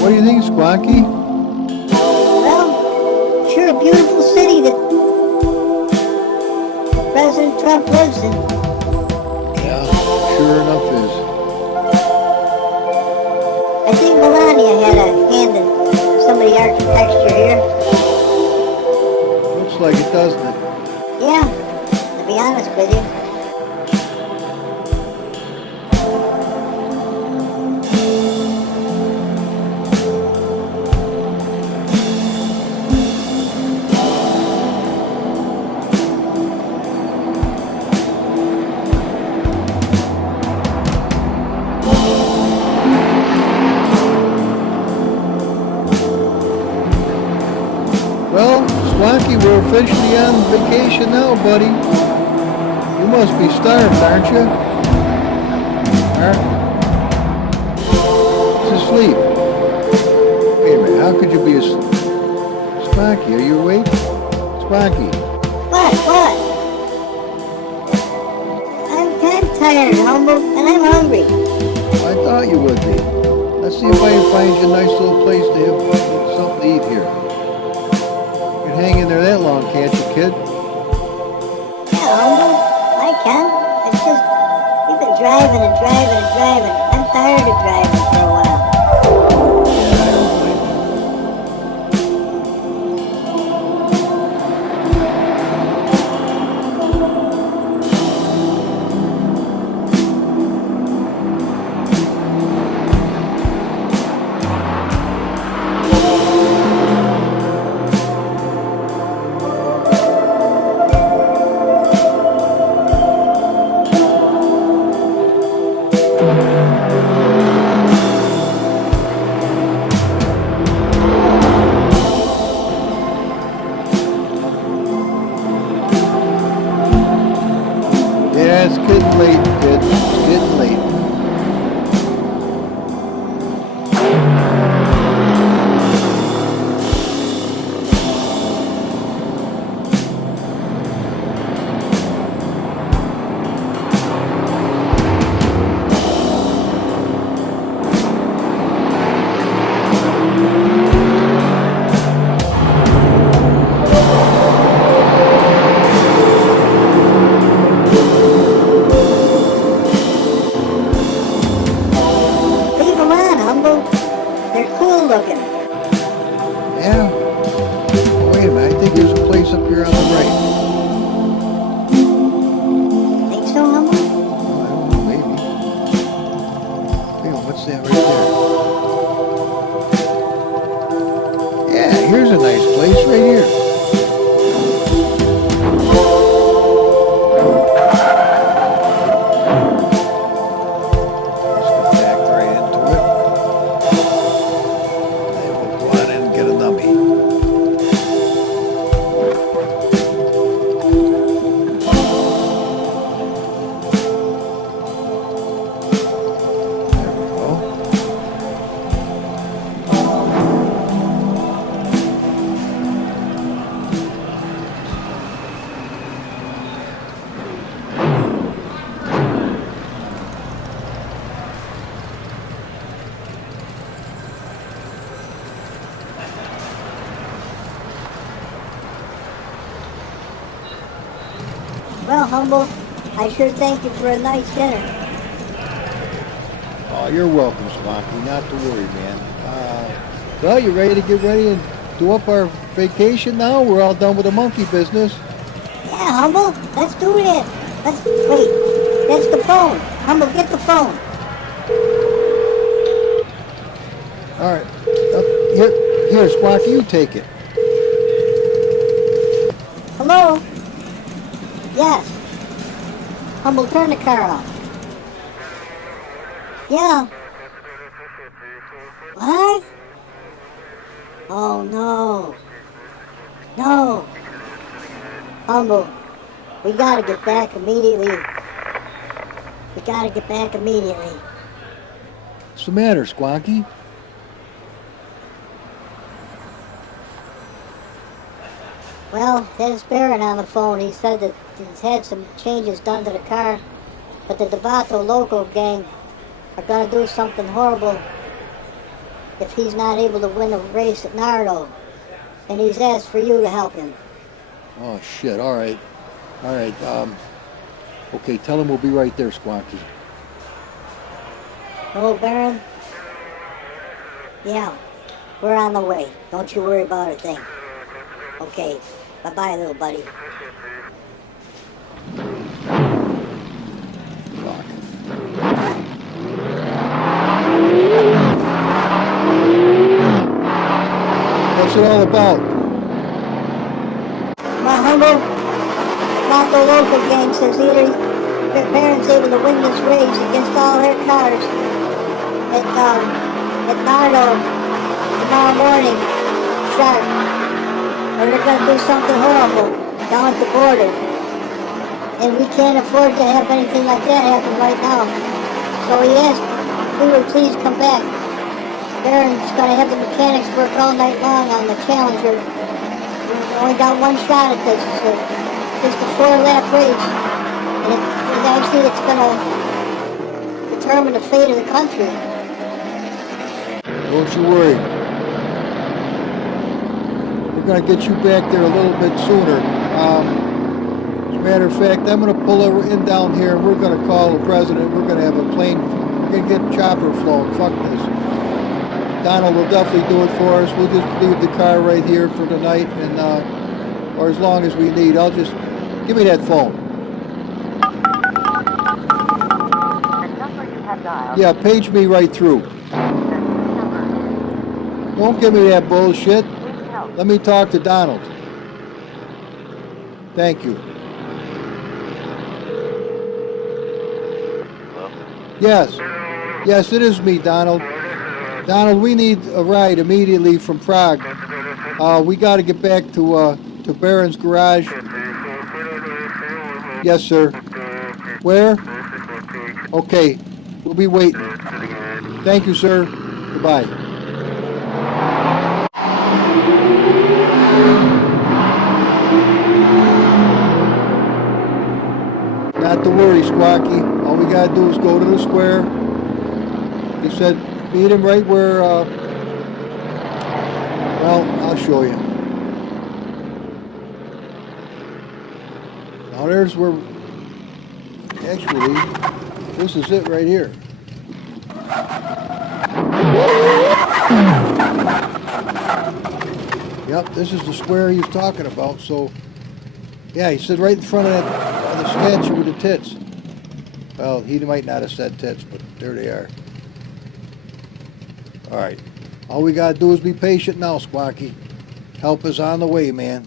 What do you think, Squonky? Well, sure a beautiful city that President Trump lives in. Yeah, sure enough is. I think Melania had a hand in some of the architecture here. Looks like it, doesn't it? Yeah, the be honest with you. Well, Swanky, we're officially on vacation now, buddy. You must be starved, aren't you? It's asleep. Wait a minute, how could you be asleep? Swanky, are you awake? Swanky. What? I'm tired, Humble, and I'm hungry. I thought you would be. Let's see if I can find you a nice little place to have something to eat here. You can hang in there that long, can't you, kid? Yeah, Humble, I can. It's just, we've been driving and driving and driving. I'm tired of driving for a while. Yeah, I don't blame you. Yeah, it's getting late, kid. It's getting late. Leave them on, Humble. They're cool looking. Yeah. Oh, wait a minute, I think there's a place up here on the right. Think so, Humble? Oh, I don't know, maybe. Wait, what's that right there? Yeah, here's a nice place right here. Let's get back right into it. Then we'll go on in and get a numbie. There we go. Well, Humble, I sure thank you for a nice dinner. Oh, you're welcome, Swampy. Not to worry, man. Well, you ready to get ready and do up our vacation now? We're all done with the monkey business. Yeah, Humble, let's do it. Wait, that's the phone. Humble, get the phone. All right. Here, Squawky, you take it. Hello? Yes. Humble, turn the car off. Yeah. What? Oh, no. No. Humble, we gotta get back immediately. What's the matter, Squawky? Well, there's Barron on the phone. He said that he's had some changes done to the car, but the Devato Loco gang are gonna do something horrible if he's not able to win a race at Nardo. And he's asked for you to help him. Oh, shit. All right. Okay, tell him we'll be right there, Squawky. Hello, Barron? Yeah, we're on the way. Don't you worry about a thing. Okay, bye-bye, little buddy. What's it all about? My humble, not the local gang says either their parents able to win this race against all their cars at Nardo tomorrow morning, sharp, or they're going to do something horrible down at the border. And we can't afford to have anything like that happen right now. So he asked if we would please come back. Baron's going to have the mechanics work all night long on the Challenger. We only got one shot at this. It's just a 4-lap race. And actually it's going to determine the fate of the country. Don't you worry. We're going to get you back there a little bit sooner. As a matter of fact, I'm going to pull in down here and we're going to call the president. We're going to have a plane. We're going to get a chopper flown. Fuck this. Donald will definitely do it for us. We'll just leave the car right here for the night, and or as long as we need. I'll just give me that phone. The number you have dialed. Yeah, page me right through. Don't give me that bullshit. Let me talk to Donald. Thank you. Yes. Yes, it is me, Donald. Donald, we need a ride immediately from Prague. We got to get back to Baron's garage. Yes, sir. Where? Okay, we'll be waiting. Thank you, sir. Goodbye. Not to worry, Squawky. All we got to do is go to the square. He said, meet him right where, well, I'll show you. Now there's where, actually, this is it right here. Yep, this is the square he was talking about, so, yeah, he said right in front of that, the statue with the tits. Well, he might not have said tits, but there they are. All right. All we got to do is be patient now, Squawky. Help is on the way, man.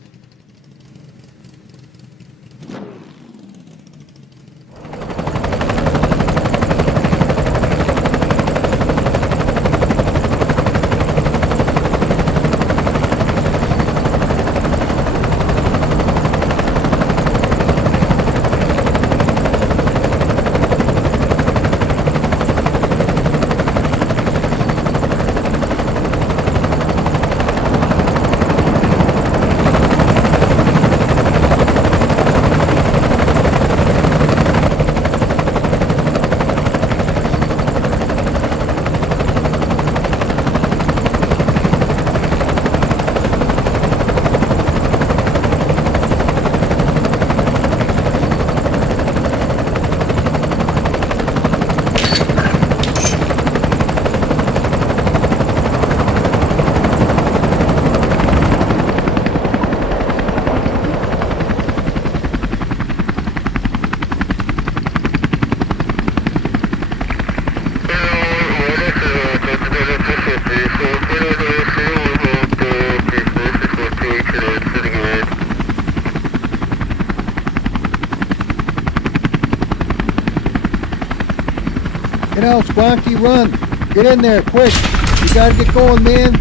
Get out, Squawky, run. Get in there, quick. You gotta get going, man.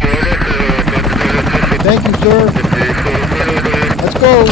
Thank you, sir. Let's go.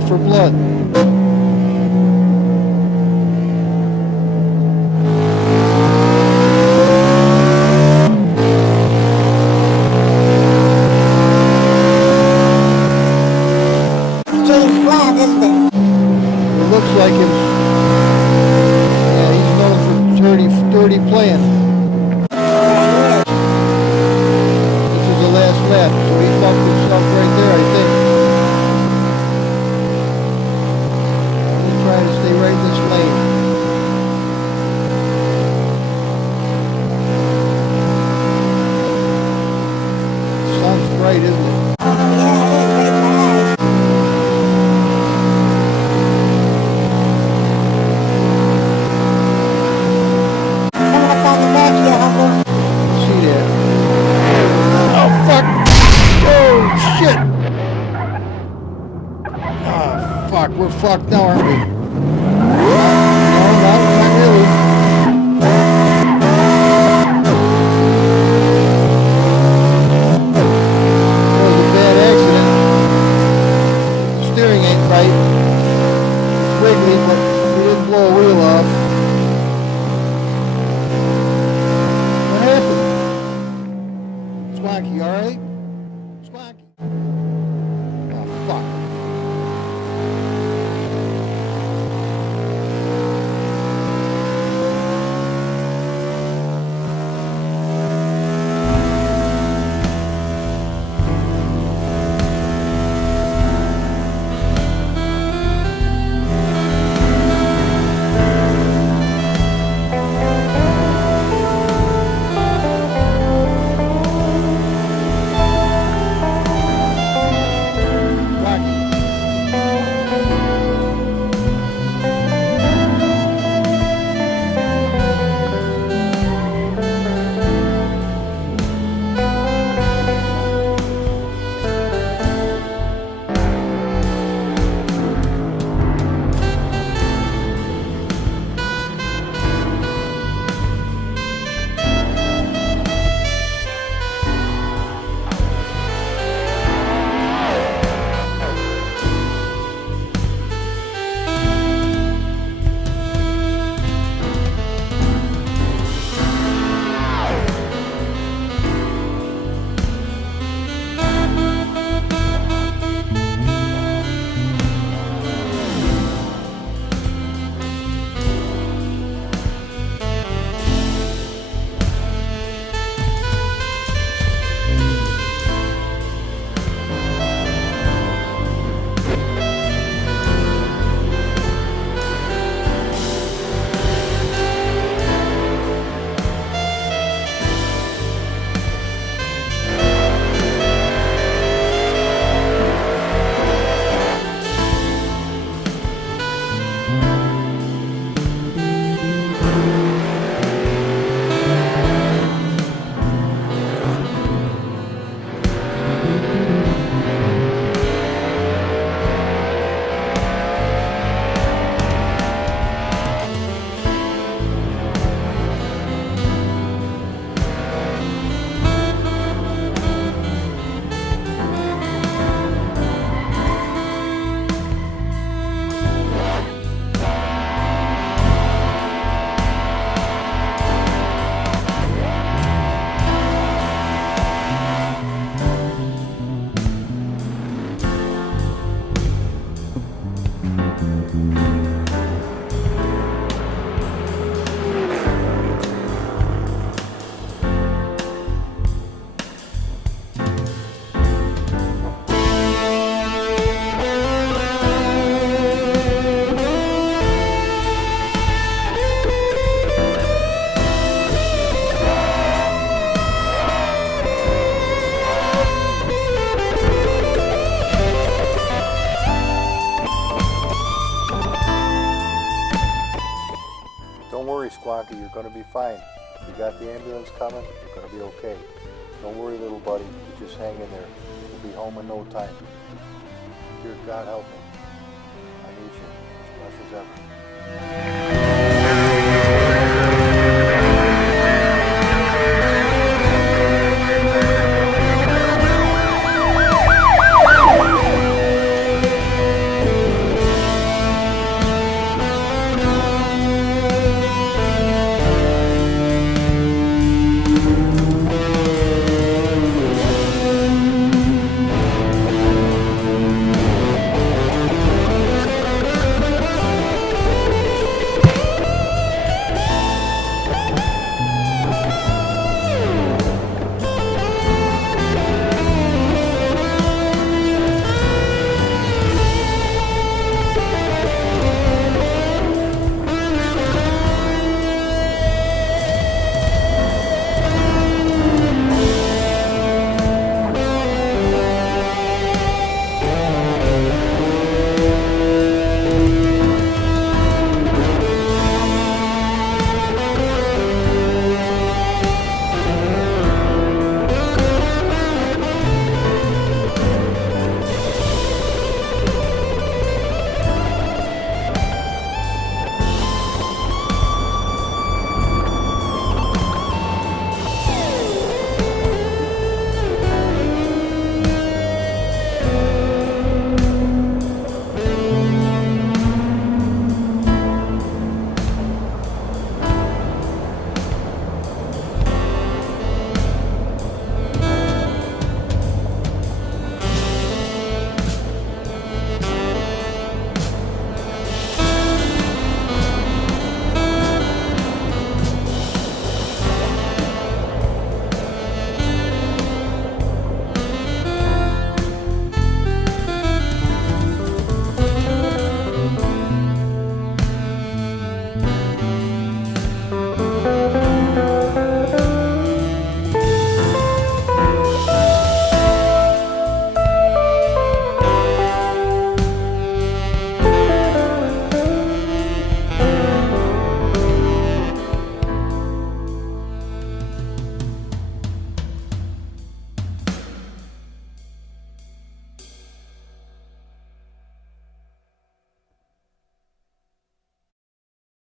out for blood. James Bond, isn't it? It looks like him. Yeah, he's known for dirty playing. Yeah, This is the last lap, so he bumped himself right there, I think. He's trying to stay right in this lane. The sun's bright, isn't it? he is. Oh, yeah, it is right in my eyes. Coming up on the back here, Humble. See that? Oh, fuck! Oh, shit! Oh, fuck, we're fucked now, aren't we? No, not really. That was a bad accident. Steering ain't right. It's wiggly, but we didn't blow a wheel off. What happened? Squonky, alright? Squonky. Oh, fuck. Squonky. Don't worry, Squonky, you're going to be fine. We got the ambulance coming, you're going to be okay. Don't worry, little buddy, you just hang in there. You'll be home in no time. Dear God, help me. I need you as much as ever.